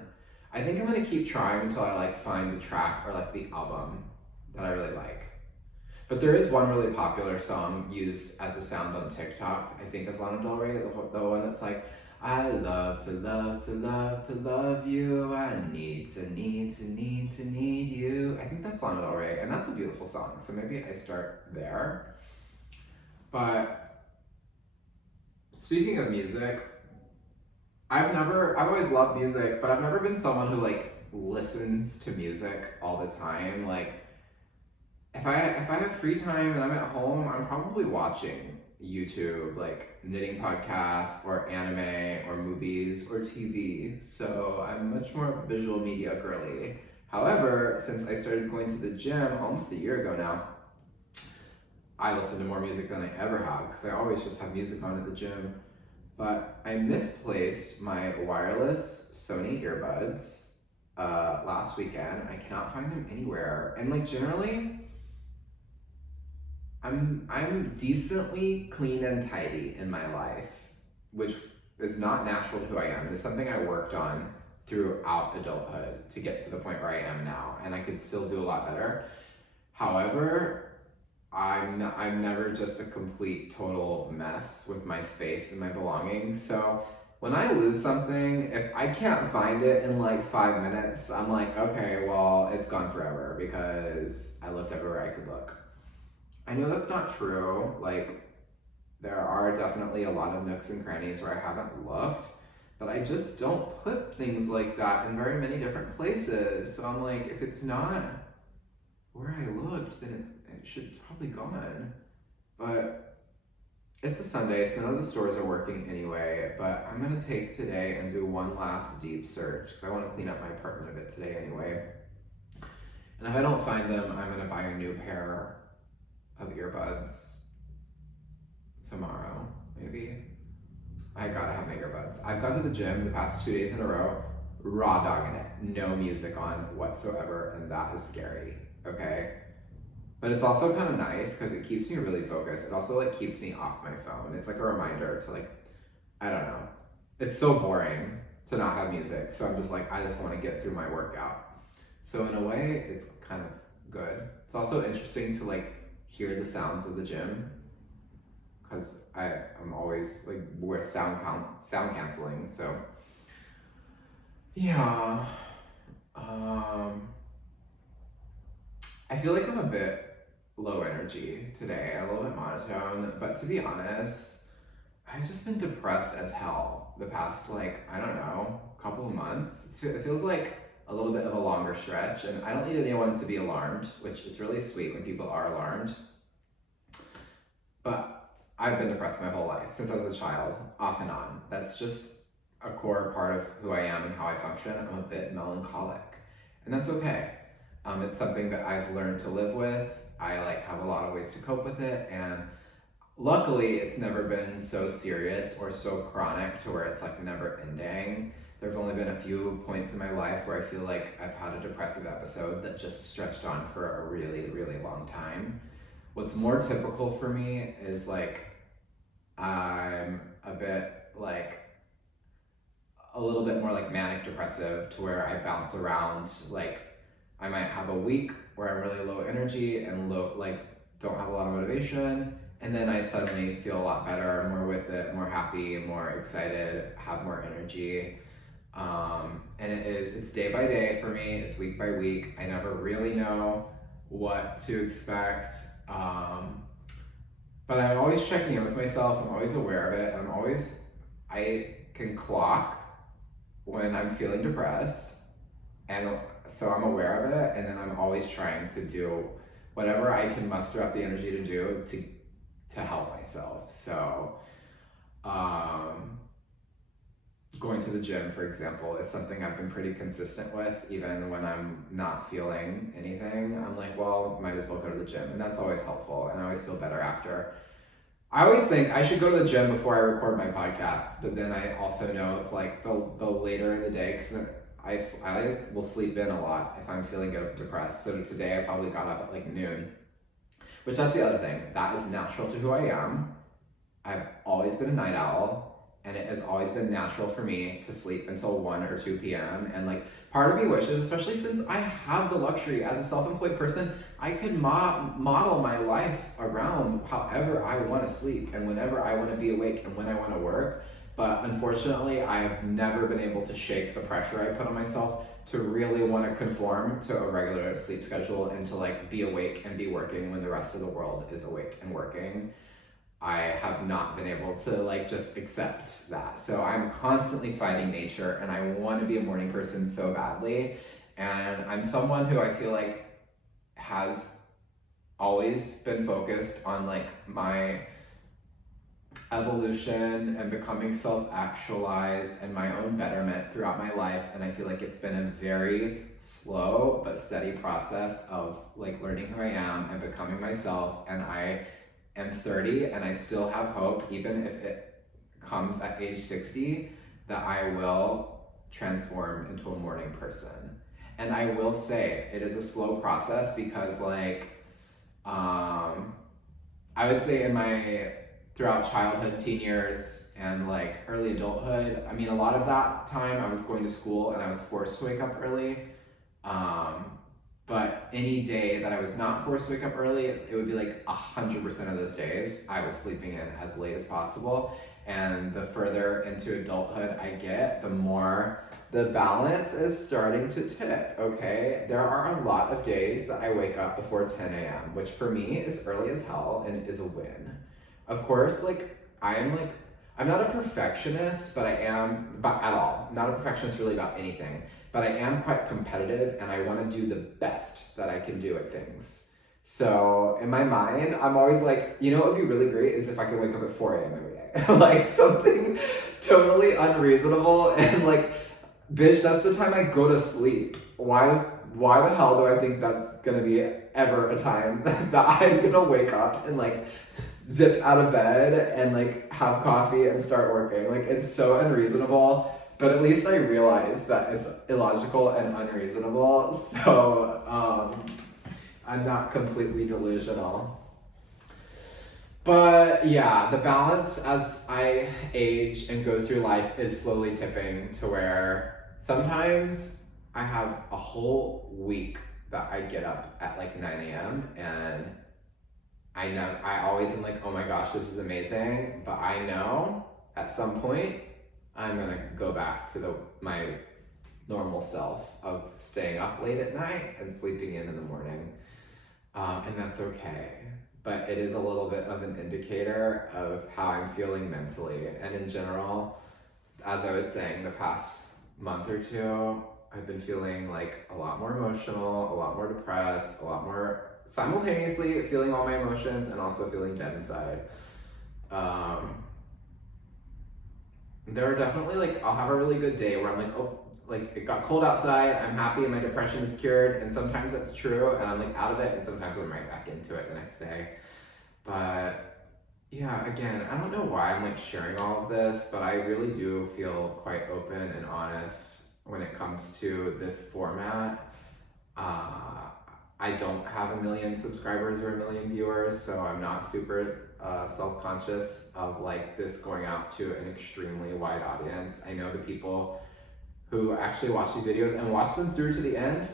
I think I'm gonna keep trying until I like find the track or like the album that I really like. But there is one really popular song used as a sound on TikTok, I think is Lana Del Rey, the one that's like, I love to love to love to love you, I need to need to need to need you. I think that's Lana Del Rey, and that's a beautiful song, so maybe I start there. But speaking of music, I've always loved music, but I've never been someone who like listens to music all the time. Like, if I have free time and I'm at home, I'm probably watching YouTube, like knitting podcasts or anime or movies or TV. So I'm much more of a visual media girly. However, since I started going to the gym almost a year ago now, I listen to more music than I ever have because I always just have music on at the gym. But I misplaced my wireless Sony earbuds last weekend. I cannot find them anywhere. And like generally, I'm decently clean and tidy in my life, which is not natural to who I am. It's something I worked on throughout adulthood to get to the point where I am now, and I could still do a lot better. However, I'm never just a complete total mess with my space and my belongings. So when I lose something, if I can't find it in like 5 minutes, I'm like, okay, well, it's gone forever because I looked everywhere I could look. I know that's not true. Like, there are definitely a lot of nooks and crannies where I haven't looked, but I just don't put things like that in very many different places. So I'm like, if it's not where I looked, then it should probably gone. But it's a Sunday, so none of the stores are working anyway, but I'm gonna take today and do one last deep search because I want to clean up my apartment a bit today anyway. And if I don't find them, I'm gonna buy a new pair of earbuds tomorrow, maybe. I gotta have my earbuds. I've gone to the gym the past 2 days in a row, raw dogging it, no music on whatsoever, and that is scary, okay? But it's also kind of nice because it keeps me really focused. It also like keeps me off my phone. It's like a reminder to like, I don't know. It's so boring to not have music, so I'm just like, I just want to get through my workout. So in a way, it's kind of good. It's also interesting to like hear the sounds of the gym because I'm always like with sound canceling. So yeah, I feel like I'm a bit low energy today, a little bit monotone. But to be honest, I've just been depressed as hell the past like I don't know couple of months. It feels like a little bit of a longer stretch, and I don't need anyone to be alarmed, which it's really sweet when people are alarmed. But I've been depressed my whole life, since I was a child, off and on. That's just a core part of who I am and how I function. I'm a bit melancholic, and that's okay. It's something that I've learned to live with. I like have a lot of ways to cope with it, and luckily it's never been so serious or so chronic to where it's like never ending. There've only been a few points in my life where I feel like I've had a depressive episode that just stretched on for a really, really long time. What's more typical for me is like, I'm a bit like, a little bit more like manic depressive to where I bounce around like I might have a week where I'm really low energy and don't have a lot of motivation, and then I suddenly feel a lot better, more with it, more happy, more excited, have more energy. And it's day by day for me, it's week by week. I never really know what to expect. But I'm always checking in with myself, I'm always aware of it, I can clock when I'm feeling depressed, and so I'm aware of it, and then I'm always trying to do whatever I can muster up the energy to do to help myself. So, going to the gym, for example, is something I've been pretty consistent with, even when I'm not feeling anything. I'm like, well, might as well go to the gym, and that's always helpful, and I always feel better after. I always think I should go to the gym before I record my podcasts, but then I also know it's like the later in the day, because I will sleep in a lot if I'm feeling depressed. So today I probably got up at like noon, which that's the other thing. That is natural to who I am. I've always been a night owl, and it has always been natural for me to sleep until 1 or 2 p.m. And like part of me wishes, especially since I have the luxury as a self-employed person, I could model my life around however I want to sleep and whenever I want to be awake and when I want to work. But unfortunately, I have never been able to shake the pressure I put on myself to really want to conform to a regular sleep schedule and to like be awake and be working when the rest of the world is awake and working. I have not been able to like just accept that. So I'm constantly fighting nature, and I want to be a morning person so badly. And I'm someone who I feel like has always been focused on like my evolution and becoming self-actualized and my own betterment throughout my life. And I feel like it's been a very slow but steady process of like learning who I am and becoming myself. And I am 30, and I still have hope, even if it comes at age 60, that I will transform into a morning person. And I will say it is a slow process, because like I would say throughout childhood, teen years, and like early adulthood, I mean, a lot of that time I was going to school and I was forced to wake up early. But any day that I was not forced to wake up early, it would be like 100% of those days I was sleeping in as late as possible. And the further into adulthood I get, the more the balance is starting to tip, okay? There are a lot of days that I wake up before 10 a.m., which for me is early as hell and is a win. Of course, I'm not a perfectionist, but I am, at all. Not a perfectionist really about anything. But I am quite competitive, and I want to do the best that I can do at things. So in my mind, I'm always like, you know what would be really great is if I could wake up at 4 a.m. every day. Like something totally unreasonable, and like, bitch, that's the time I go to sleep. Why the hell do I think that's gonna be ever a time that I'm gonna wake up and like zip out of bed and like have coffee and start working? Like, it's so unreasonable. But at least I realize that it's illogical and unreasonable, so I'm not completely delusional. But yeah, the balance as I age and go through life is slowly tipping to where sometimes I have a whole week that I get up at like 9 a.m. and I always am like, oh my gosh, this is amazing, but I know at some point I'm gonna go back to my normal self of staying up late at night and sleeping in the morning, and that's okay. But it is a little bit of an indicator of how I'm feeling mentally, and in general, as I was saying, the past month or two, I've been feeling like a lot more emotional, a lot more depressed, a lot more simultaneously feeling all my emotions and also feeling dead inside. There are definitely like, I'll have a really good day where I'm like, oh, like it got cold outside, I'm happy and my depression is cured, and sometimes that's true and I'm like out of it, and sometimes I'm right back into it the next day. But yeah, again, I don't know why I'm like sharing all of this, but I really do feel quite open and honest when it comes to this format. I don't have 1 million subscribers or 1 million viewers, so I'm not super self-conscious of like this going out to an extremely wide audience. I know the people who actually watch these videos and watch them through to the end,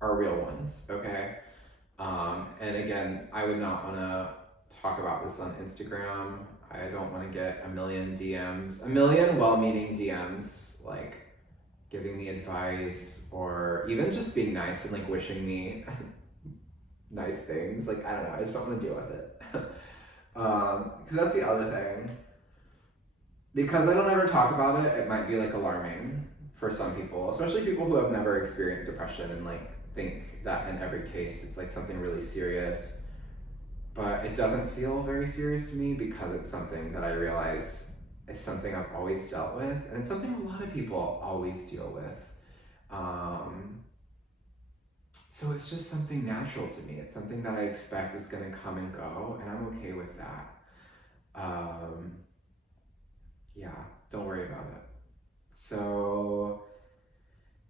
are real ones, okay? And again, I would not want to talk about this on Instagram. I don't want to get a million DMs, a million well-meaning DMs, like giving me advice or even just being nice and like wishing me nice things. Like, I don't know, I just don't want to deal with it. Because that's the other thing. Because I don't ever talk about it, it might be like alarming for some people, especially people who have never experienced depression and like think that in every case it's like something really serious. But it doesn't feel very serious to me because it's something that I realize is something I've always dealt with, and it's something a lot of people always deal with. So it's just something natural to me. It's something that I expect is gonna come and go, and I'm okay with that. Yeah, don't worry about it. So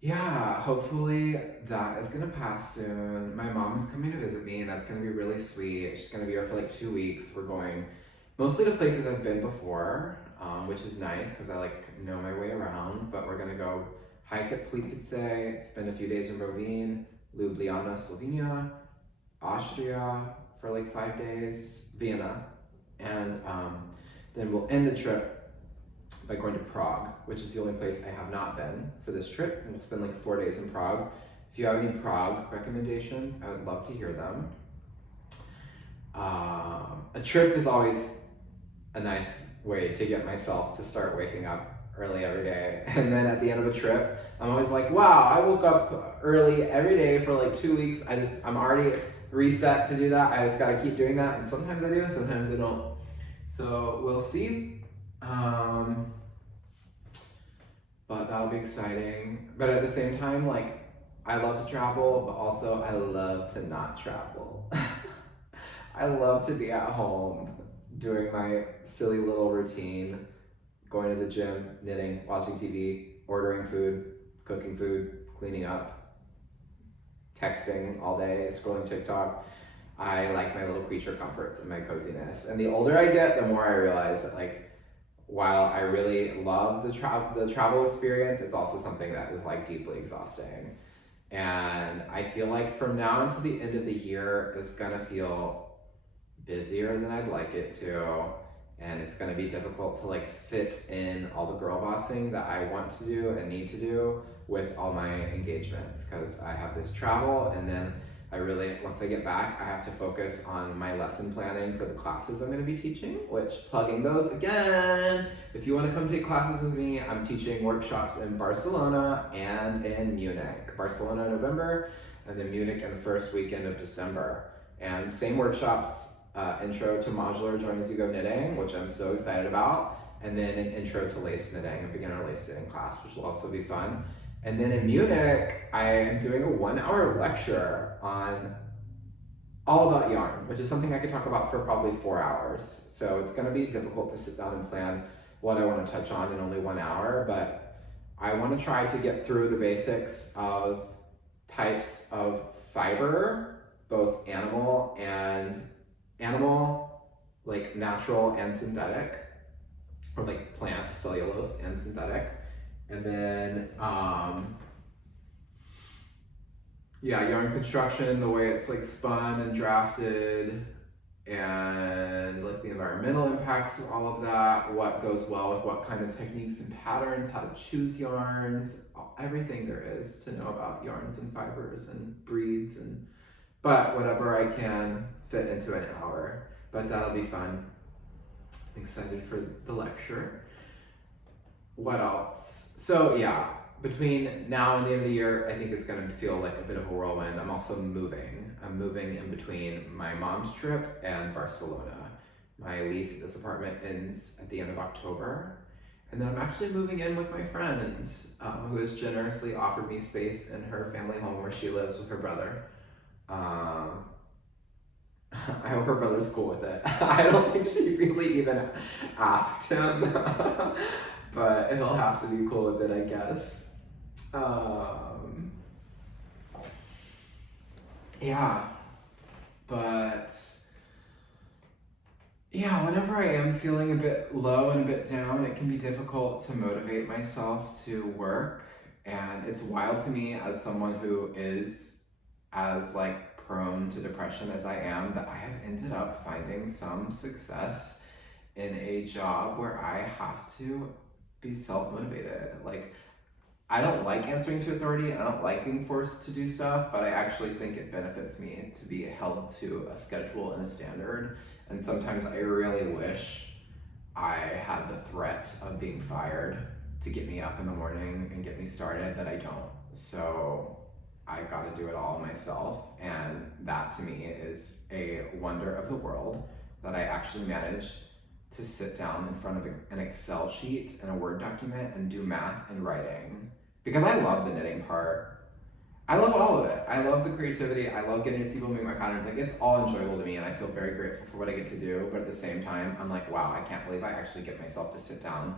yeah, hopefully that is gonna pass soon. My mom is coming to visit me, and that's gonna be really sweet. She's gonna be here for like 2 weeks. We're going mostly to places I've been before, which is nice because I like know my way around. But we're gonna go hike at Plitvice, spend a few days in Rovinj, Ljubljana, Slovenia, Austria for like 5 days, Vienna, and then we'll end the trip by going to Prague, which is the only place I have not been for this trip. And we'll spend like 4 days in Prague. If you have any Prague recommendations, I would love to hear them. A trip is always a nice way to get myself to start waking up early every day. And then at the end of a trip, I'm always like, wow, I woke up early every day for like 2 weeks. I'm already reset to do that. I just gotta keep doing that. And sometimes I do, sometimes I don't. So we'll see. But that'll be exciting. But at the same time, like, I love to travel, but also I love to not travel. I love to be at home doing my silly little routine, going to the gym, knitting, watching TV, ordering food, cooking food, cleaning up, texting all day, scrolling TikTok. I like my little creature comforts and my coziness. And the older I get, the more I realize that, like, while I really love the travel experience, it's also something that is like deeply exhausting. And I feel like from now until the end of the year is gonna feel busier than I'd like it to. And it's gonna be difficult to like fit in all the girl bossing that I want to do and need to do with all my engagements, because I have this travel, and then once I get back, I have to focus on my lesson planning for the classes I'm going to be teaching, which, plugging those again, if you want to come take classes with me, I'm teaching workshops in Barcelona and in Munich. Barcelona in November, and then Munich in the first weekend of December. And same workshops, intro to modular join as you go knitting, which I'm so excited about, and then an intro to lace knitting, a beginner lace knitting class, which will also be fun. And then in Munich, I am doing a 1-hour lecture on all about yarn, which is something I could talk about for probably 4 hours. So it's gonna be difficult to sit down and plan what I wanna touch on in only 1 hour, but I wanna try to get through the basics of types of fiber, both animal, like natural and synthetic, or like plant, cellulose and synthetic. And then, yarn construction, the way it's like spun and drafted, and like the environmental impacts of all of that, what goes well with what kind of techniques and patterns, how to choose yarns, everything there is to know about yarns and fibers and breeds, but whatever I can fit into an hour. But that'll be fun. I'm excited for the lecture. What else? So yeah, between now and the end of the year, I think it's gonna feel like a bit of a whirlwind. I'm also moving. I'm moving in between my mom's trip and Barcelona. My lease at this apartment ends at the end of October. And then I'm actually moving in with my friend, who has generously offered me space in her family home where she lives with her brother. I hope her brother's cool with it. I don't think she really even asked him. But he'll have to be cool with it, I guess. Whenever I am feeling a bit low and a bit down, it can be difficult to motivate myself to work. And it's wild to me, as someone who is as like prone to depression as I am, that I have ended up finding some success in a job where I have to be self-motivated. Like, I don't like answering to authority, and I don't like being forced to do stuff, but I actually think it benefits me to be held to a schedule and a standard. And sometimes I really wish I had the threat of being fired to get me up in the morning and get me started, but I don't. So I gotta do it all myself, and that to me is a wonder of the world, that I actually managed to sit down in front of an Excel sheet and a Word document and do math and writing. Because I love the knitting part. I love all of it. I love the creativity. I love getting to see people make my patterns. Like, it's all enjoyable to me, and I feel very grateful for what I get to do. But at the same time, I'm like, wow, I can't believe I actually get myself to sit down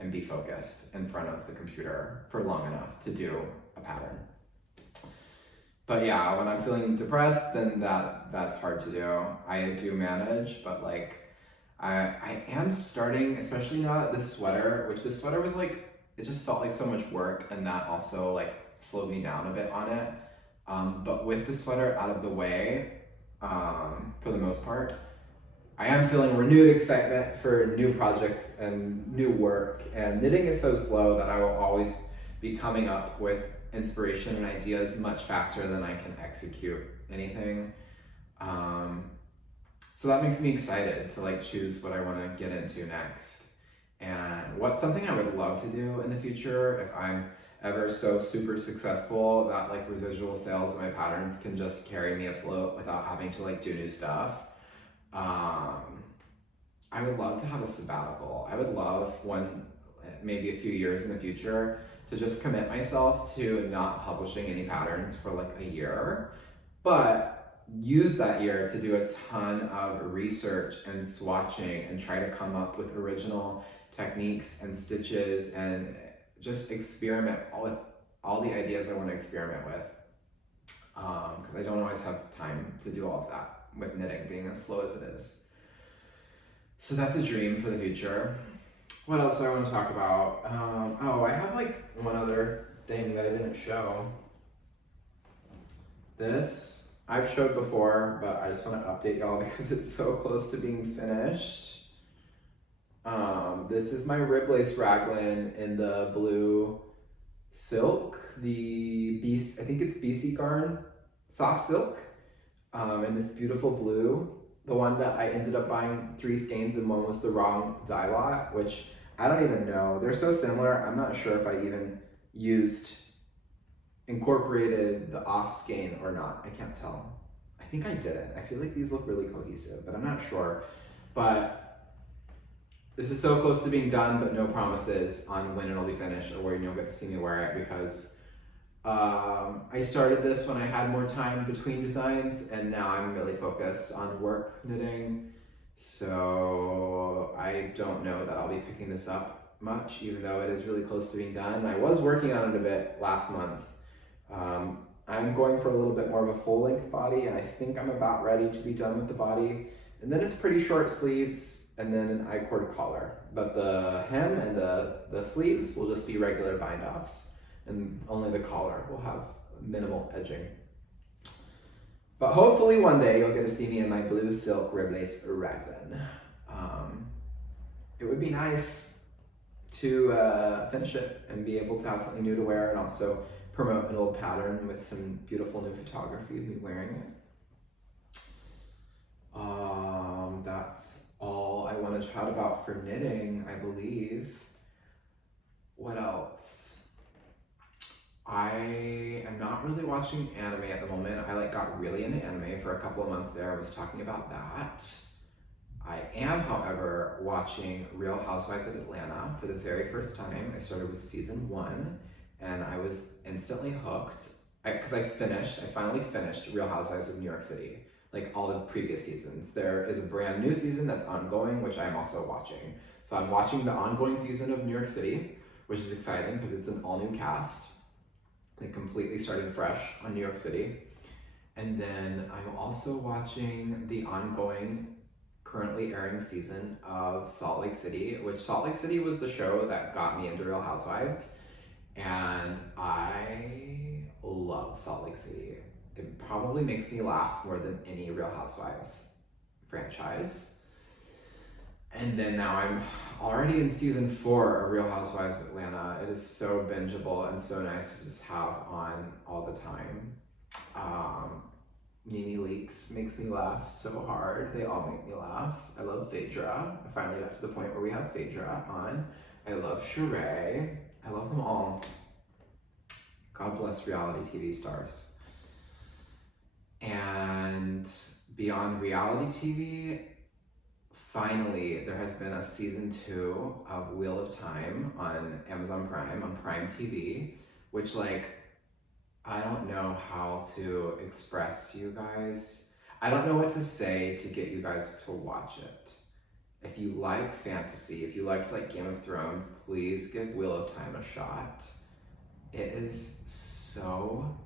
and be focused in front of the computer for long enough to do a pattern. But yeah, when I'm feeling depressed, then that's hard to do. I do manage, but like, I am starting, especially now that this sweater, which this sweater was like, it just felt like so much work, and that also like slowed me down a bit on it. But with the sweater out of the way, for the most part, I am feeling renewed excitement for new projects and new work. And knitting is so slow that I will always be coming up with inspiration and ideas much faster than I can execute anything. So that makes me excited to like choose what I want to get into next. And what's something I would love to do in the future, if I'm ever so super successful that like residual sales of my patterns can just carry me afloat without having to like do new stuff. I would love to have a sabbatical. I would love maybe a few years in the future to just commit myself to not publishing any patterns for like a year, but use that year to do a ton of research and swatching and try to come up with original techniques and stitches and just experiment with all the ideas I want to experiment with, because I don't always have time to do all of that with knitting being as slow as it is. So that's a dream for the future. What else do I want to talk about? I have like one other thing that I didn't show. This I've showed before, but I just want to update y'all because it's so close to being finished. This is my rib lace raglan in the blue silk, I think it's BC Garn soft silk, in this beautiful blue. The one that I ended up buying 3 skeins and one was the wrong dye lot, which I don't even know. They're so similar, I'm not sure if I even incorporated the off skein or not. I can't tell. I think I didn't. I feel like these look really cohesive, but I'm not sure. But this is so close to being done, but no promises on when it'll be finished or when you'll get to see me wear it, because I started this when I had more time between designs, and now I'm really focused on work knitting. So I don't know that I'll be picking this up much, even though it is really close to being done. I was working on it a bit last month. I'm going for a little bit more of a full-length body, and I think I'm about ready to be done with the body. And then it's pretty short sleeves, and then an I-cord collar. But the hem and the sleeves will just be regular bind-offs, and only the collar will have minimal edging. But hopefully one day you'll get to see me in my blue silk rib lace raglan. It would be nice to finish it and be able to have something new to wear, and also promote an old pattern with some beautiful new photography of me wearing it. That's all I want to chat about for knitting, I believe. What else? I am not really watching anime at the moment. I got really into anime for a couple of months there. I was talking about that. I am, however, watching Real Housewives of Atlanta for the very first time. I started with season 1, and I was instantly hooked. Because I finally finished Real Housewives of New York City, like all the previous seasons. There is a brand new season that's ongoing, which I'm also watching. So I'm watching the ongoing season of New York City, which is exciting because it's an all-new cast. They completely started fresh on New York City. And then I'm also watching the ongoing, currently airing season of Salt Lake City, which Salt Lake City was the show that got me into Real Housewives. And I love Salt Lake City. it probably makes me laugh more than any Real Housewives franchise. And then now I'm already in season 4 of Real Housewives of Atlanta. It is so bingeable and so nice to just have on all the time. Nene Leakes makes me laugh so hard. They all make me laugh. I love Phaedra. I finally got to the point where we have Phaedra on. I love Sheree. I love them all. God bless reality TV stars. And beyond reality TV, finally, there has been a season 2 of Wheel of Time on Amazon Prime, on Prime TV, which, like, I don't know how to express to you guys. I don't know what to say to get you guys to watch it. If you like fantasy, if you like Game of Thrones, please give Wheel of Time a shot. It is so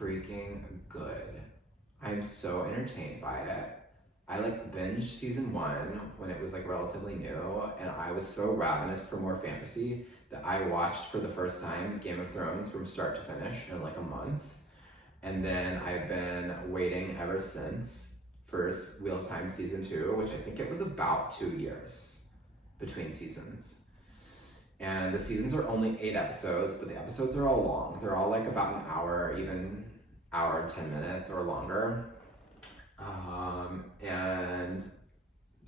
freaking good. I'm so entertained by it. I binged season 1 when it was relatively new, and I was so ravenous for more fantasy that I watched for the first time Game of Thrones from start to finish in a month. And then I've been waiting ever since for Wheel of Time season 2, which I think it was about 2 years between seasons. And the seasons are only 8 episodes, but the episodes are all long. They're all about an hour, even hour and 10 minutes or longer. And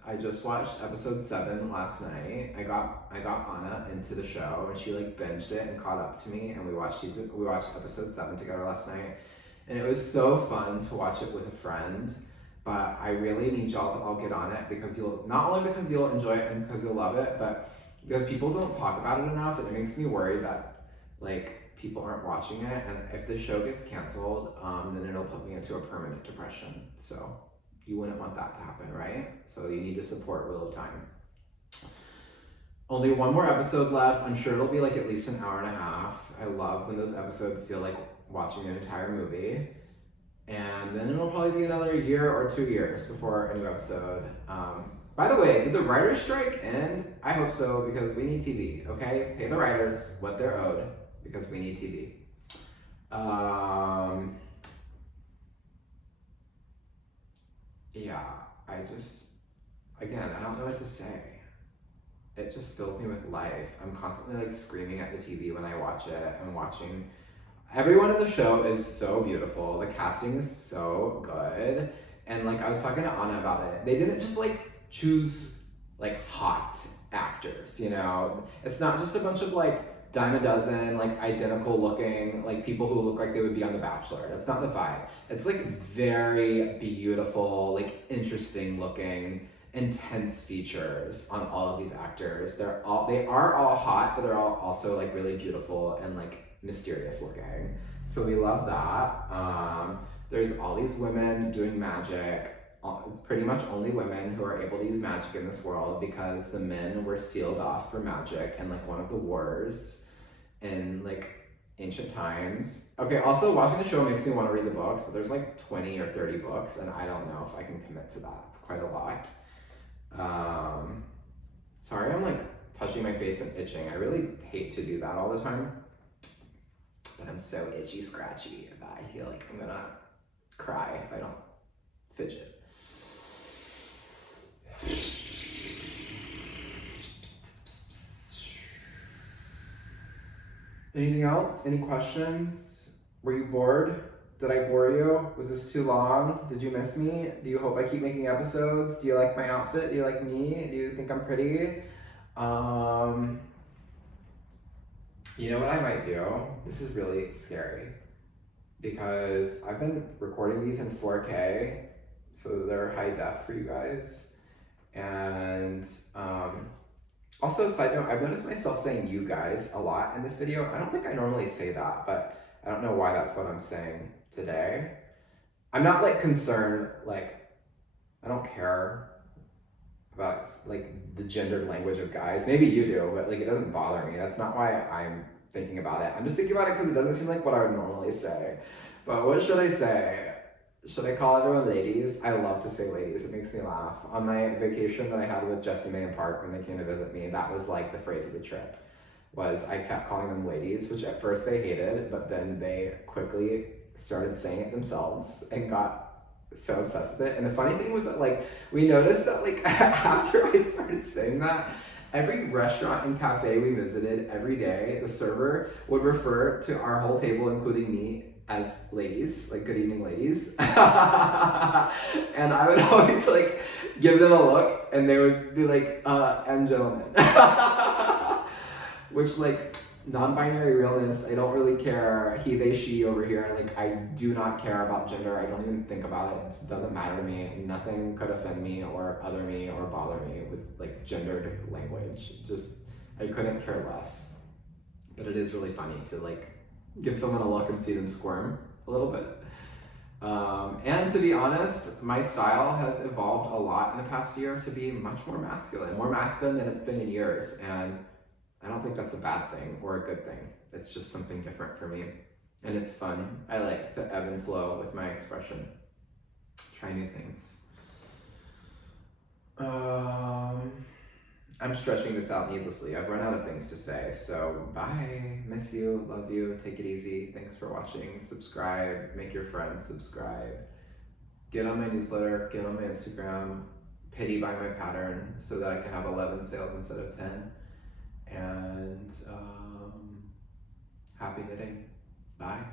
I just watched episode 7 last night. I got Anna into the show, and she binged it and caught up to me, and we watched episode 7 together last night. And it was so fun to watch it with a friend. But I really need y'all to all get on it, because not only because you'll enjoy it and because you'll love it, but because people don't talk about it enough, and it makes me worry that people aren't watching it, and if the show gets canceled, then it'll put me into a permanent depression. So you wouldn't want that to happen, right? So you need to support Wheel of Time. Only one more episode left. I'm sure it'll be at least an hour and a half. I love when those episodes feel like watching an entire movie. And then it'll probably be another year or 2 years before a new episode. By the way, did the writers' strike end? I hope so, because we need TV, okay? Pay the writers what they're owed, because we need TV. Yeah, I don't know what to say. It just fills me with life. I'm constantly screaming at the TV when I watch it. I'm watching. Everyone in the show is so beautiful. The casting is so good. And I was talking to Anna about it. They didn't just choose hot actors, you know? It's not just a bunch of dime a dozen, identical looking, people who look like they would be on The Bachelor. That's not the vibe. It's very beautiful, interesting looking, intense features on all of these actors. They are all hot, but they're all also really beautiful and mysterious looking. So we love that. There's all these women doing magic. It's pretty much only women who are able to use magic in this world, because the men were sealed off for magic in one of the wars in ancient times. Okay, also watching the show makes me want to read the books, but there's 20 or 30 books, and I don't know if I can commit to that. It's quite a lot. Sorry, I'm touching my face and itching. I really hate to do that all the time, but I'm so itchy scratchy that I feel I'm gonna cry if I don't fidget. Anything else? Any questions? Were you bored? Did I bore you? Was this too long? Did you miss me? Do you hope I keep making episodes? Do you like my outfit? Do you like me? Do you think I'm pretty? You know what I might do? This is really scary, because I've been recording these in 4K, so they're high def for you guys. And also, side note, I've noticed myself saying "you guys" a lot in this video. I don't think I normally say that, but I don't know why that's what I'm saying today. I'm not concerned, I don't care about the gendered language of guys. Maybe you do, but it doesn't bother me. That's not why I'm thinking about it. I'm just thinking about it because it doesn't seem like what I would normally say. But what should I say? Should I call everyone ladies? I love to say ladies. It makes me laugh. On my vacation that I had with Jessie May and Park when they came to visit me, that was the phrase of the trip. was I kept calling them ladies, which at first they hated, but then they quickly started saying it themselves and got so obsessed with it. And the funny thing was that like we noticed that like after I started saying that, every restaurant and cafe we visited every day, the server would refer to our whole table, including me, as ladies, like good evening ladies. And I would always like give them a look and they would be like, and gentlemen. Which like non-binary realness, I don't really care, he, they, she over here. Like I do not care about gender. I don't even think about it. It doesn't matter to me. Nothing could offend me or other me or bother me with like gendered language. Just, I couldn't care less. But it is really funny to like give someone a look and see them squirm a little bit. And to be honest, my style has evolved a lot in the past year to be much more masculine than it's been in years. And I don't think that's a bad thing or a good thing. It's just something different for me. And it's fun. I like to ebb and flow with my expression. Try new things. I'm stretching this out needlessly. I've run out of things to say. So bye. Miss you. Love you. Take it easy. Thanks for watching. Subscribe. Make your friends subscribe. Get on my newsletter. Get on my Instagram. Pity by my pattern so that I can have 11 sales instead of 10. And happy knitting. Bye.